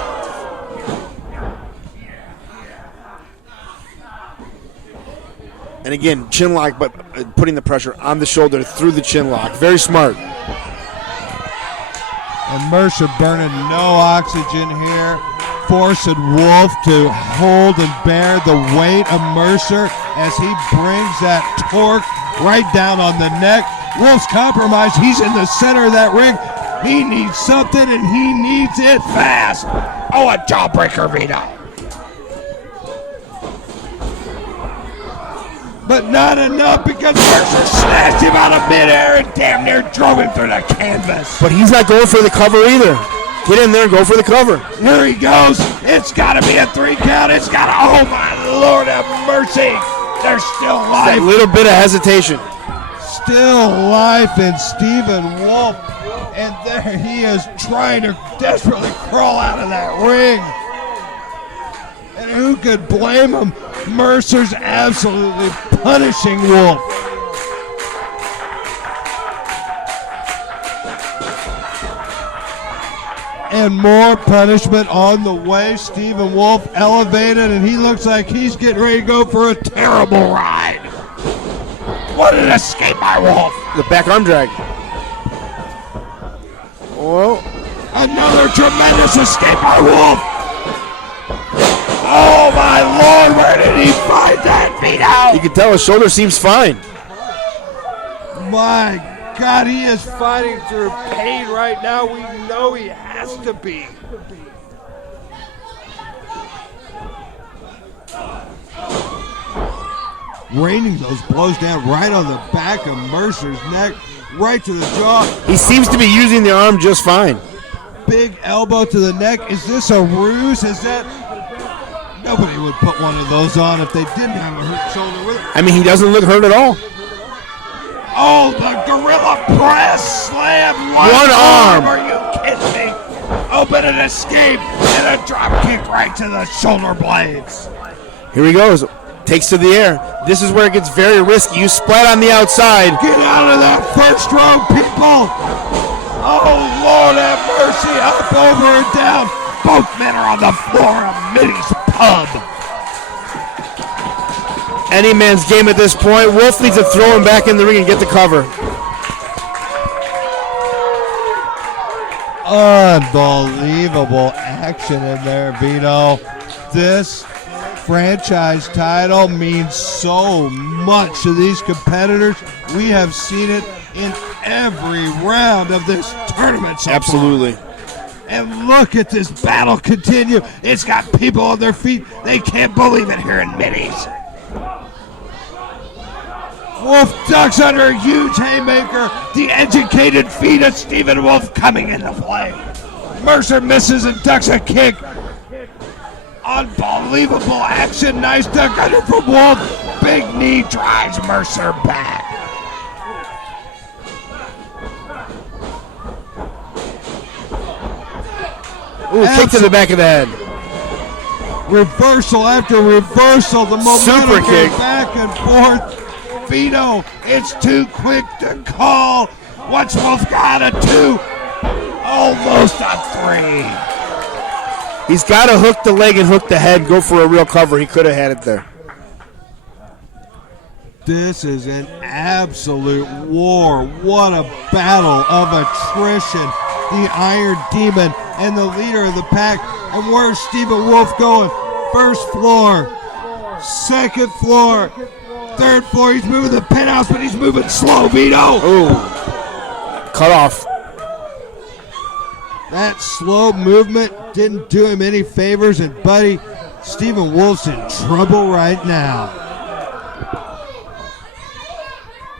And again, chin lock, but putting the pressure on the shoulder through the chin lock. Very smart. And Mercer burning no oxygen here, forcing Wolfe to hold and bear the weight of Mercer as he brings that torque right down on the neck. Wolfe's compromised. He's in the center of that ring. He needs something, and he needs it fast. Oh, a jawbreaker, Vito. But not enough because Mercer snatched him out of midair and damn near drove him through the canvas. But he's not going for the cover either. Get in there and go for the cover. Here he goes. It's got to be a 3 count. It's got to, oh my Lord have mercy. There's still That life. little bit of hesitation. Still life in Stephen Wolfe. And there he is trying to desperately crawl out of that ring. And who could blame him? Mercer's absolutely punishing Wolfe. And more punishment on the way. Stephen Wolfe elevated, and he looks like he's getting ready to go for a terrible ride. What an escape by Wolfe. The back arm drag. Whoa. Another tremendous escape by Wolfe. Oh my Lord, where did he find that feet out? You can tell his shoulder seems fine. My God, he is fighting through pain right now. We know he has to be. Raining those blows down right on the back of Mercer's neck, right to the jaw. He seems to be using the arm just fine. Big elbow to the neck. Is this a ruse? Is that... Nobody would put one of those on if they didn't have a hurt shoulder with it. I mean, he doesn't look hurt at all. Oh, the gorilla press slam. One arm. Are you kidding me? Open and escape and a drop kick right to the shoulder blades. Here he goes. Takes to the air. This is where it gets very risky. You splat on the outside. Get out of that first row, people. Oh, Lord have mercy. Up, over, and down. Both men are on the floor of Mitty's pub. Any man's game at this point. Wolfe needs to throw him back in the ring and get the cover. Unbelievable action in there, Vito. This franchise title means so much to these competitors. We have seen it in every round of this tournament so far. Absolutely. And look at this battle continue. It's got people on their feet. They can't believe it here in Mitty's. Wolfe ducks under a huge haymaker. The educated feet of Stephen Wolfe coming into play. Mercer misses and ducks a kick. Unbelievable action. Nice duck under from Wolfe. Big knee drives Mercer back. Ooh, kick to the back of the head. Reversal after reversal. The momentum Super goes kick. back and forth. Vito, it's too quick to call. What's Wolfe got? A 2. Almost a 3. He's got to hook the leg and hook the head, go for a real cover. He could have had it there. This is an absolute war. What a battle of attrition. The Iron Demon and the leader of the pack. And where's Stephen Wolfe going? First floor, second floor, third floor. He's moving the penthouse, but he's moving slow, Vito. Ooh. Cut off. That slow movement didn't do him any favors, and buddy, Stephen Wolfe's in trouble right now.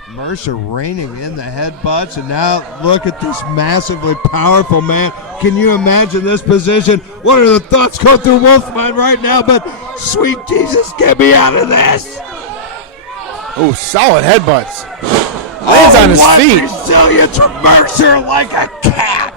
Mercer reigning in the headbutts, and now look at this massively powerful man. Can you imagine this position? What are the thoughts going through Wolfe's mind right now? But sweet Jesus, get me out of this. Oh, solid headbutts. Lands on his feet. Resilience from Mercer like a cat.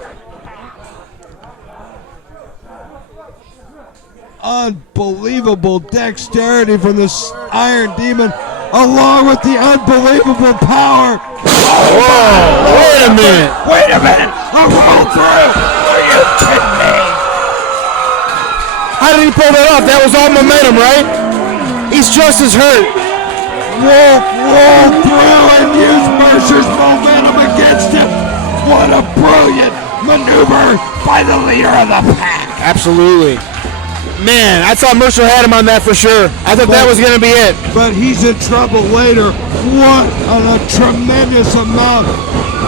Unbelievable dexterity from this Iron Demon, along with the unbelievable power. Whoa, wait a minute. Wait a minute. A roll through. Are you kidding me? How did he pull that off? That was all momentum, right? He's just as hurt. Wolfe rolled through and used Mercer's momentum against him. What a brilliant maneuver by the leader of the pack. Absolutely. Man, I thought Mercer had him on that for sure. I thought that was going to be it. But he's in trouble later. What a tremendous amount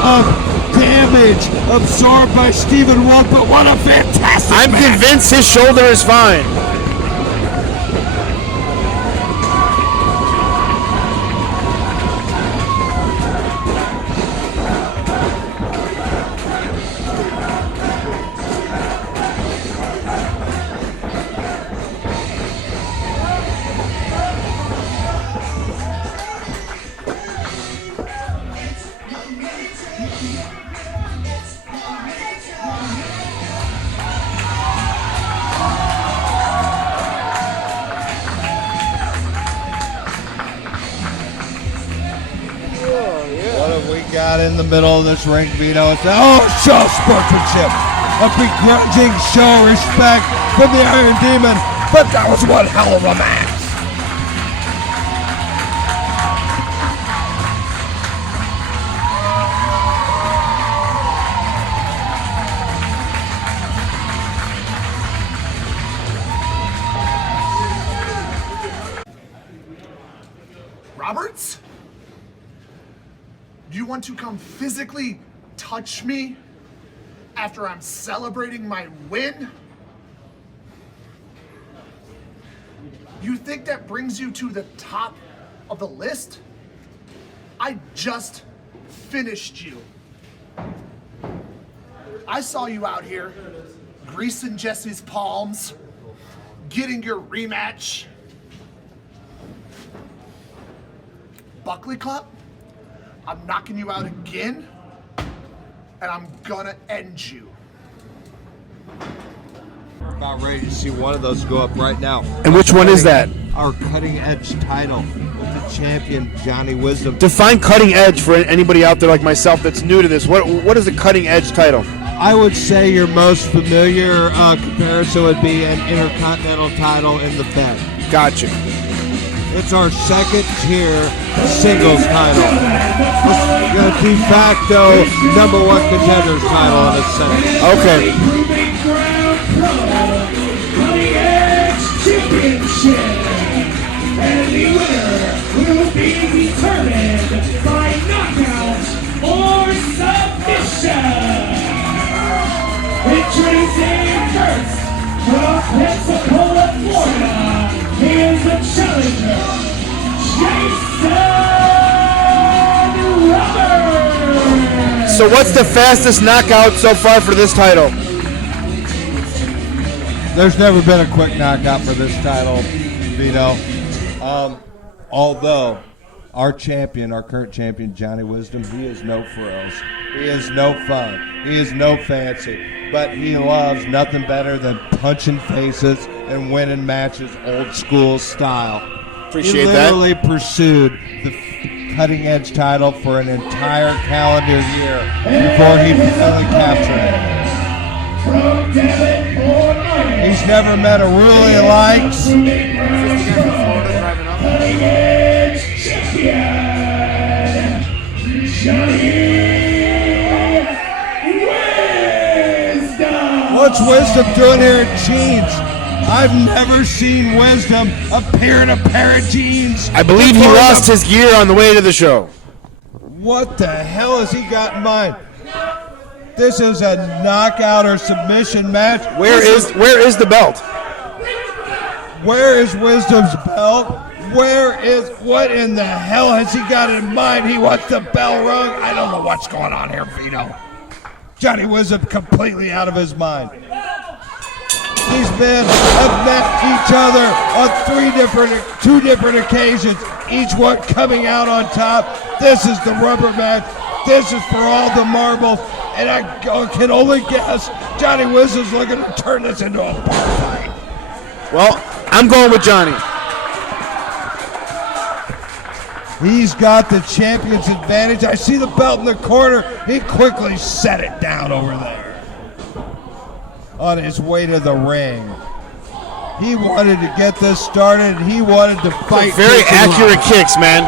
of damage absorbed by Stephen Wolfe, but what a fantastic I'm match. convinced his shoulder is fine. got in the middle of this ring, Vito. It's show sportsmanship. A begrudging show of respect from the Iron Demon. But that was one hell of a match. Roberts? Do you want to come physically touch me after I'm celebrating my win? You think that brings you to the top of the list? I just finished you. I saw you out here greasing Jesse's palms, getting your rematch. Buckley Cup, I'm knocking you out again, and I'm gonna end you. About ready to see one of those go up right now. And which one is that? Our cutting edge title with the champion, Johnny Wisdom. Define cutting edge for anybody out there like myself that's new to this. What is a cutting edge title? I would say your most familiar comparison would be an Intercontinental title in the Fed. Gotcha. It's our second tier singles title. It's the de facto number one contenders title in its sense. Okay. And the winner will be determined by knockout or submission. Introducing first, from Pensacola, Florida, he is the challenger, Jason Roberts. So what's the fastest knockout so far for this title? There's never been a quick knockout for this title, Vito. Although our champion, our current champion, Johnny Wisdom, he is no frills. He is no fun. He is no fancy. But he loves nothing better than punching faces and winning matches old school style. Appreciate he that. literally pursued the cutting edge title for an entire calendar year before he finally captured it. From Devin, Wyatt. He's never met a rule he likes. Cutting edge champion, Johnny Wisdom. What's Wisdom doing here in jeans? I've never seen Wisdom appear in a pair of jeans. I believe he lost his gear on the way to the show. What the hell has he got in mind? This is a knockout or submission match. Where is the belt? Where is Wisdom's belt? What in the hell has he got in mind? He wants the bell rung? I don't know what's going on here, Vito. Johnny Wisdom completely out of his mind. These men have met each other on two different occasions, each one coming out on top. This is the rubber match. This is for all the marbles. And I can only guess Johnny Wisdom's looking to turn this into a bar fight. Well, I'm going with Johnny. He's got the champion's advantage. I see the belt in the corner. He quickly set it down over there on his way to the ring. He wanted to get this started. He wanted to fight. Very accurate kicks, man.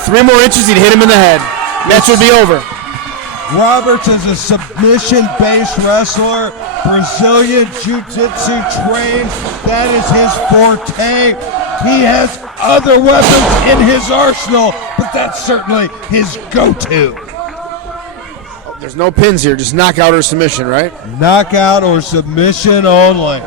3 more inches, he'd hit him in the head. Match would be over. Roberts is a submission-based wrestler, Brazilian Jiu-Jitsu trained. That is his forte. He has other weapons in his arsenal, but that's certainly his go-to. There's no pins here, just knockout or submission, right? Knockout or submission only.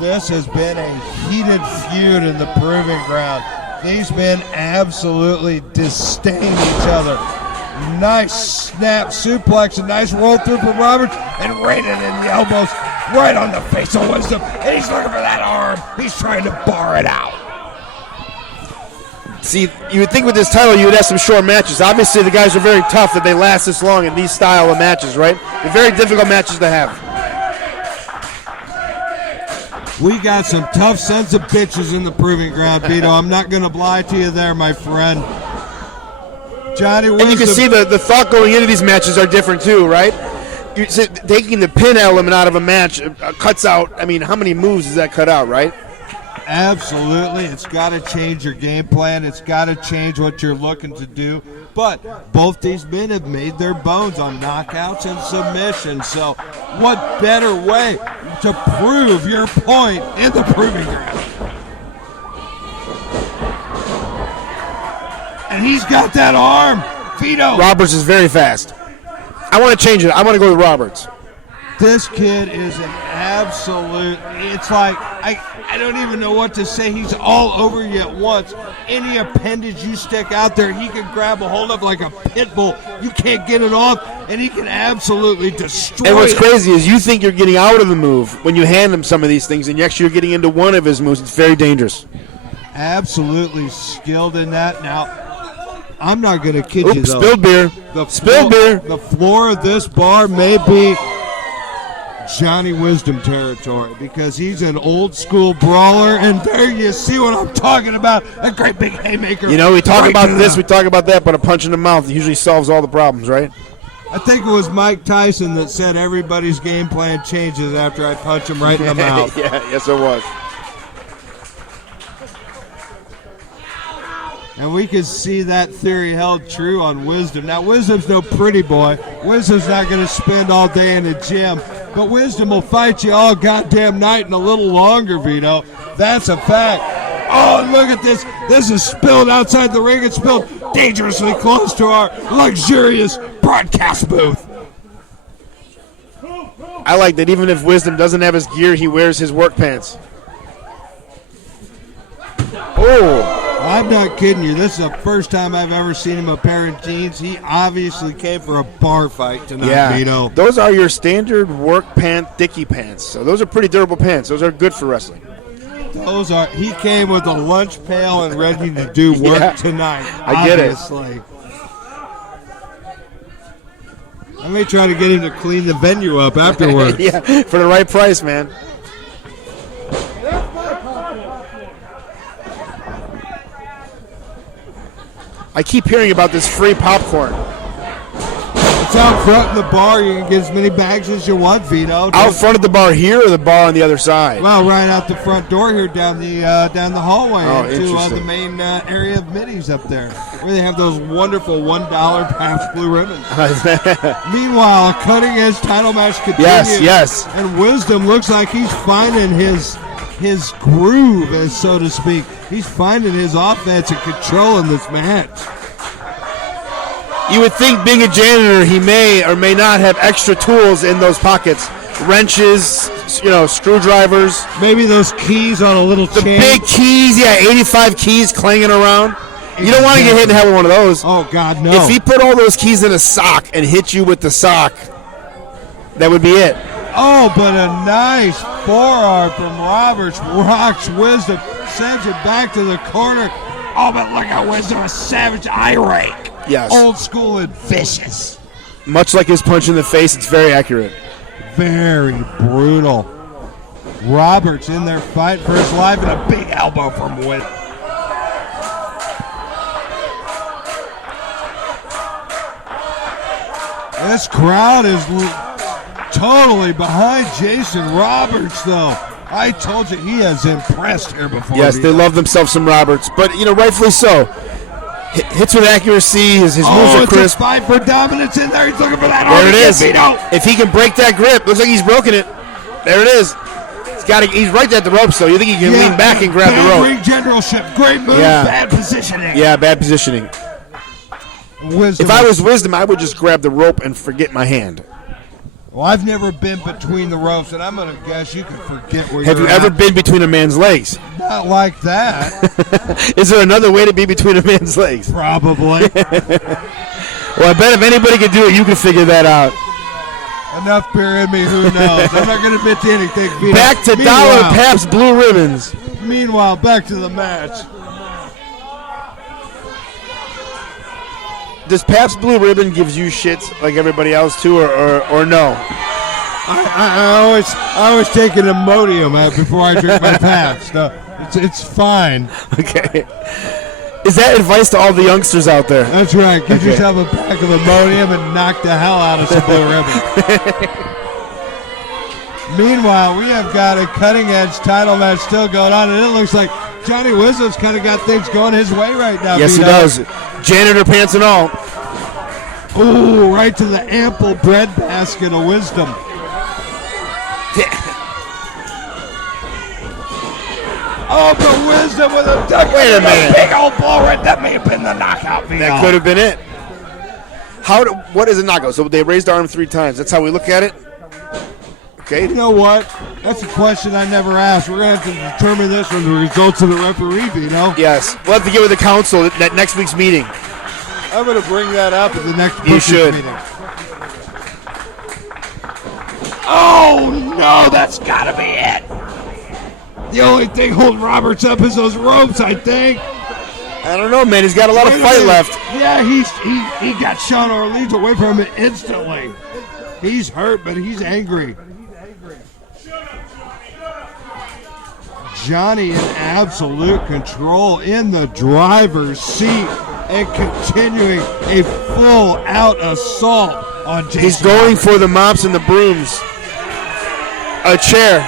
This has been a heated feud in the proving ground. These men absolutely disdain each other. Nice snap suplex, a nice roll through from Roberts, and right in the elbows, right on the face of Wisdom. And he's looking for that arm. He's trying to bar it out. See, you would think with this title you would have some short matches. Obviously, the guys are very tough that they last this long in these style of matches, right? They're very difficult matches to have. We got some tough sons of bitches in the proving ground, Vito. I'm not going to lie to you there, my friend. Johnny, And you can see the thought going into these matches are different too, right? Taking the pin element out of a match cuts out, I mean, how many moves does that cut out, right? Absolutely. It's got to change your game plan. It's got to change what you're looking to do. But both these men have made their bones on knockouts and submissions. So what better way to prove your point in the proving ground? And he's got that arm. Vito. Roberts is very fast. I want to change it. I want to go with Roberts. This kid is an absolute, it's like, I don't even know what to say. He's all over you at once. Any appendage you stick out there, he can grab a hold of like a pit bull. You can't get it off, and he can absolutely destroy And what's it. crazy is you think you're getting out of the move when you hand him some of these things, and actually you're getting into one of his moves. It's very dangerous. Absolutely skilled in that. Now, I'm not going to kid you, though. Spilled beer. Spilled beer. The floor of this bar may be Johnny Wisdom territory because he's an old school brawler, and there you see what I'm talking about. A great big haymaker. You know, we talk about this, we talk about that, but a punch in the mouth usually solves all the problems, right? I think it was Mike Tyson that said everybody's game plan changes after I punch him right in the mouth. Yeah, yes it was. And we can see that theory held true on Wisdom. Now, Wisdom's no pretty boy. Wisdom's not going to spend all day in the gym. But Wisdom will fight you all goddamn night and a little longer, Vito. That's a fact. Oh, look at this. This is spilled outside the ring. It's spilled dangerously close to our luxurious broadcast booth. I like that even if Wisdom doesn't have his gear, he wears his work pants. Oh. I'm not kidding you. This is the first time I've ever seen him a pair of jeans. He obviously came for a bar fight tonight, Vito. Those are your standard work pant, dicky pants. So those are pretty durable pants. Those are good for wrestling. Those are. He came with a lunch pail and ready to do work tonight. I get it. Obviously. I may try to get him to clean the venue up afterwards. Yeah, for the right price, man. I keep hearing about this free popcorn. It's out front in the bar. You can get as many bags as you want, Vito. Out front of the bar here or the bar on the other side? Well, right out the front door here down the hallway into interesting. the main area of Middies up there, where they have those wonderful $1 Pabst Blue Ribbons. Meanwhile, a cutting-edge title match continues. Yes. And Wisdom looks like he's finding his groove, as so to speak. He's finding his offense and controlling this match. You would think being a janitor, he may or may not have extra tools in those pockets. Wrenches, screwdrivers. Maybe those keys on a little chain. The big keys, 85 keys clanging around. You don't want to get hit in the head with one of those. Oh, God, no. If he put all those keys in a sock and hit you with the sock, that would be it. Oh, but a nice forearm from Roberts rocks Wisdom, sends it back to the corner. Oh, but look at Wisdom, a savage eye rake. Yes. Old school and vicious. Much like his punch in the face, it's very accurate. Very brutal. Roberts in there fighting for his life and a big elbow from Wisdom. This crowd is totally behind Jason Roberts, though. I told you he has impressed here before. Yes, they love themselves some Roberts, but rightfully so. Hits with accuracy. His moves are crisp. It's a fight for dominance in there. He's looking for that. There it is. If he can break that grip, looks like he's broken it. There it is. He's right at the ropes, though. You think he can lean back and grab the rope? Ring generalship. Great move. Bad positioning. Yeah, bad positioning. If I was Wisdom, I would just grab the rope and forget my hand. Well, I've never been between the ropes, and I'm going to guess you can forget where Have you ever been between a man's legs? Not like that. Is there another way to be between a man's legs? Probably. Well, I bet if anybody could do it, you could figure that out. Enough beer in me, who knows? I'm not going to admit to anything. Vito. Back to Dollar Pabst Blue Ribbons. Meanwhile, back to the match. Does Pabst Blue Ribbon gives you shits like everybody else too, or no? I always take an Imodium before I drink my Pabst. It's fine. Okay. Is that advice to all the youngsters out there? That's right. Get yourself a pack of Imodium and knock the hell out of some Blue Ribbon. Meanwhile, we have got a cutting-edge title match still going on, and it looks like Johnny Wisdom's kind of got things going his way right now. Yes, he does. Janitor pants and all. Ooh, right to the ample breadbasket of Wisdom. Oh, but Wisdom with a duck. Wait a minute. Big old blow right. That may have been the knockout. That could have been it. What is a knockout? So they raised the arm 3 times. That's how we look at it? Okay. You know what? That's a question I never asked. We're going to have to determine this from the results of the referee, Vito. Yes. We'll have to get with the council at next week's meeting. I'm going to bring that up at the next You should. meeting. Oh, no, that's got to be it. The only thing holding Roberts up is those ropes, I think. I don't know, man. He's got a lot of fight left. Yeah, he got Sean Orleans away from him instantly. He's hurt, but he's angry. Johnny in absolute control in the driver's seat and continuing a full-out assault on Jason. He's going for the mops and the brooms. A chair.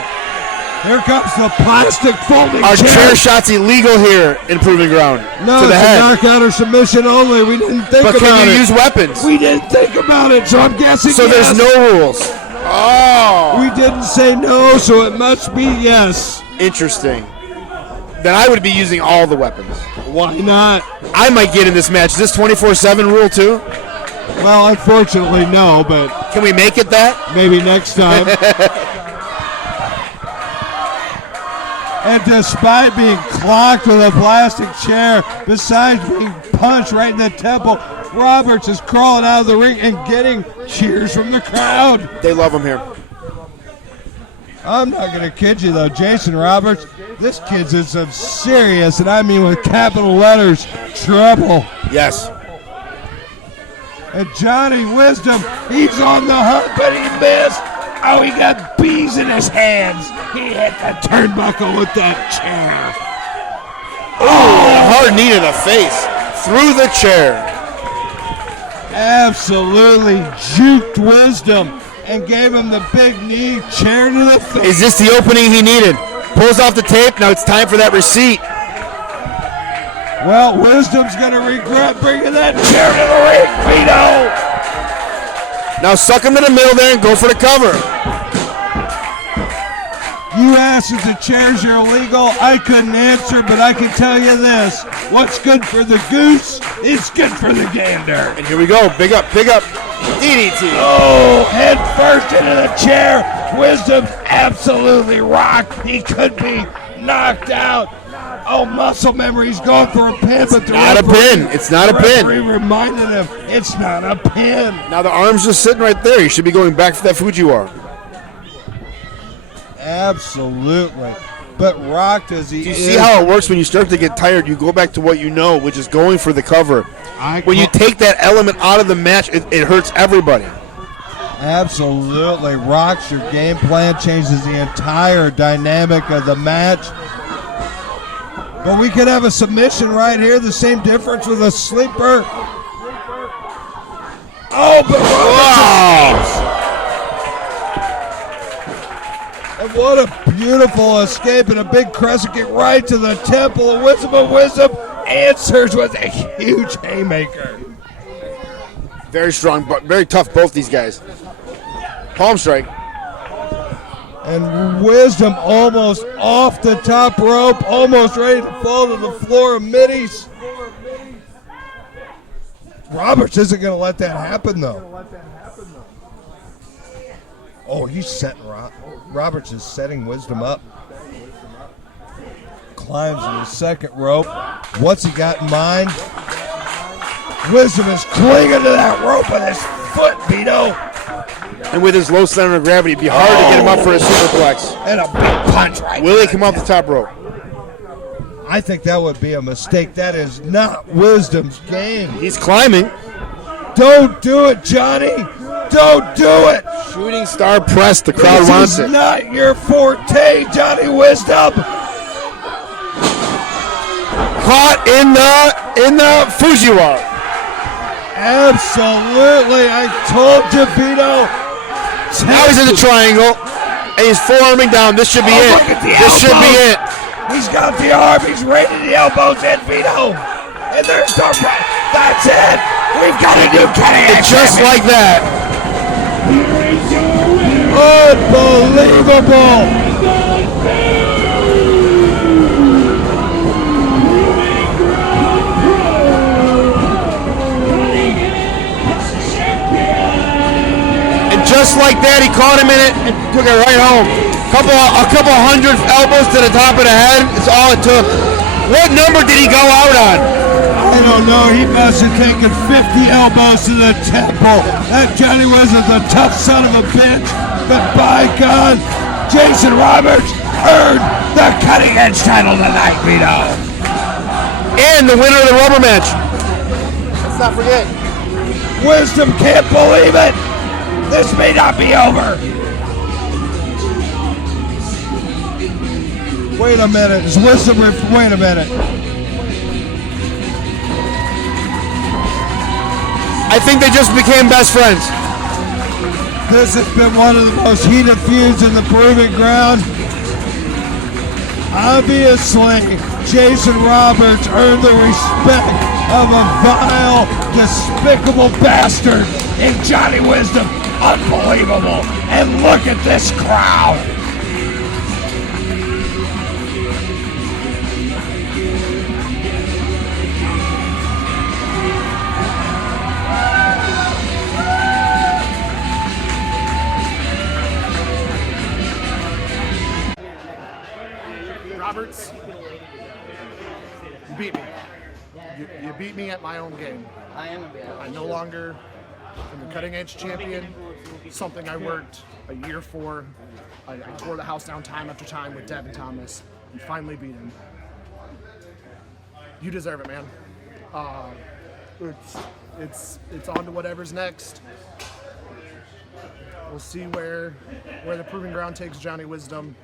Here comes the plastic folding Our chair. chair shot's illegal here in Proving Ground. No, to the it's head. a knockout or submission only. We didn't think But about it. can you use weapons? We didn't think about it, so I'm guessing So yes. there's no rules. Oh. We didn't say no, so it must be yes. Interesting. Then I would be using all the weapons. Why not? I might get in this match. Is this 24/7 rule too? Well, unfortunately, no, but Can we make it that? maybe next time. And despite being clocked with a plastic chair, besides being punched right in the temple, Roberts is crawling out of the ring and getting cheers from the crowd. They love him here. I'm not going to kid you, though. Jason Roberts, this kid's in some serious, and I mean with capital letters, trouble. Yes. And Johnny Wisdom, he's on the hunt, but he missed. Oh, he got bees in his hands. He hit the turnbuckle with that chair. Oh, a hard knee to the face. Through the chair. Absolutely juked Wisdom and gave him the big knee, chair to the face. Is this the opening he needed? Pulls off the tape. Now it's time for that receipt. Well, Wisdom's going to regret bringing that chair to the ring, Vito. Now suck him to the middle there and go for the cover. You asked if the chairs are illegal. I couldn't answer, but I can tell you this. What's good for the goose is good for the gander. And here we go. Big up, big up. DDT. Oh, head first into the chair. Wisdom absolutely rocked. He could be knocked out. Oh, muscle memory's going for a pin, but the Not a pin. It's not a pin. referee reminded him it's not a pin. Now the arm's just sitting right there. You should be going back for that Fujiwara. Absolutely. But rocked as he Do you is. see how it works when you start to get tired? You go back to what you know, which is going for the cover. When you take that element out of the match, it hurts everybody. Absolutely. Rocks your game plan, changes the entire dynamic of the match. But we could have a submission right here. The same difference with a sleeper. Oh, but and what a beautiful escape and a big crescent kick right to the temple. And Wisdom answers with a huge haymaker. Very strong, but very tough, both these guys. Palm strike. And Wisdom almost off the top rope, almost ready to fall to the floor of middies. Roberts isn't going to let that happen, though. Oh, he's setting Roberts is setting Wisdom up. Climbs to the second rope. What's he got in mind? Wisdom is clinging to that rope with his foot, Vito. And with his low center of gravity, it'd be hard to get him up for a superplex. And a big punch right Will he come off the top rope? I think that would be a mistake. That is not Wisdom's game. He's climbing. Don't do it, Johnny. Don't do it. Shooting star press. The crowd This wants is it. not your forte, Johnny Wisdom. Caught in the Fujiwara. Absolutely. I told you, Vito. Now he's in the triangle, and he's forearming down. This should be it. Look at the This should be elbows. it. He's got the arm. He's raiding the elbows in, Vito. And there's the right. That's it. We've got a new cutting edge. Just like that. Unbelievable. And just like that, he caught him in it and took it right home. A couple hundred elbows to the top of the head. It's all it took. What number did he go out on? I don't know. He must have taken 50 elbows to the temple. That Johnny Wisdom's a tough son of a bitch. But by God, Jason Roberts earned the cutting edge title tonight, Vito. And the winner of the rubber match. Let's not forget. Wisdom can't believe it. This may not be over. Wait a minute. Is Wisdom? Wait a minute. I think they just became best friends. This has been one of the most heated feuds in the proving ground. Obviously, Jason Roberts earned the respect of a vile, despicable bastard in Johnny Wisdom. Unbelievable. And look at this crowd. Roberts, you beat me. You beat me at my own game. I'm no longer the cutting edge champion, something I worked a year for. I tore the house down time after time with Devin Thomas and finally beat him. You deserve it, man. It's on to whatever's next. We'll see where the proving ground takes Johnny Wisdom.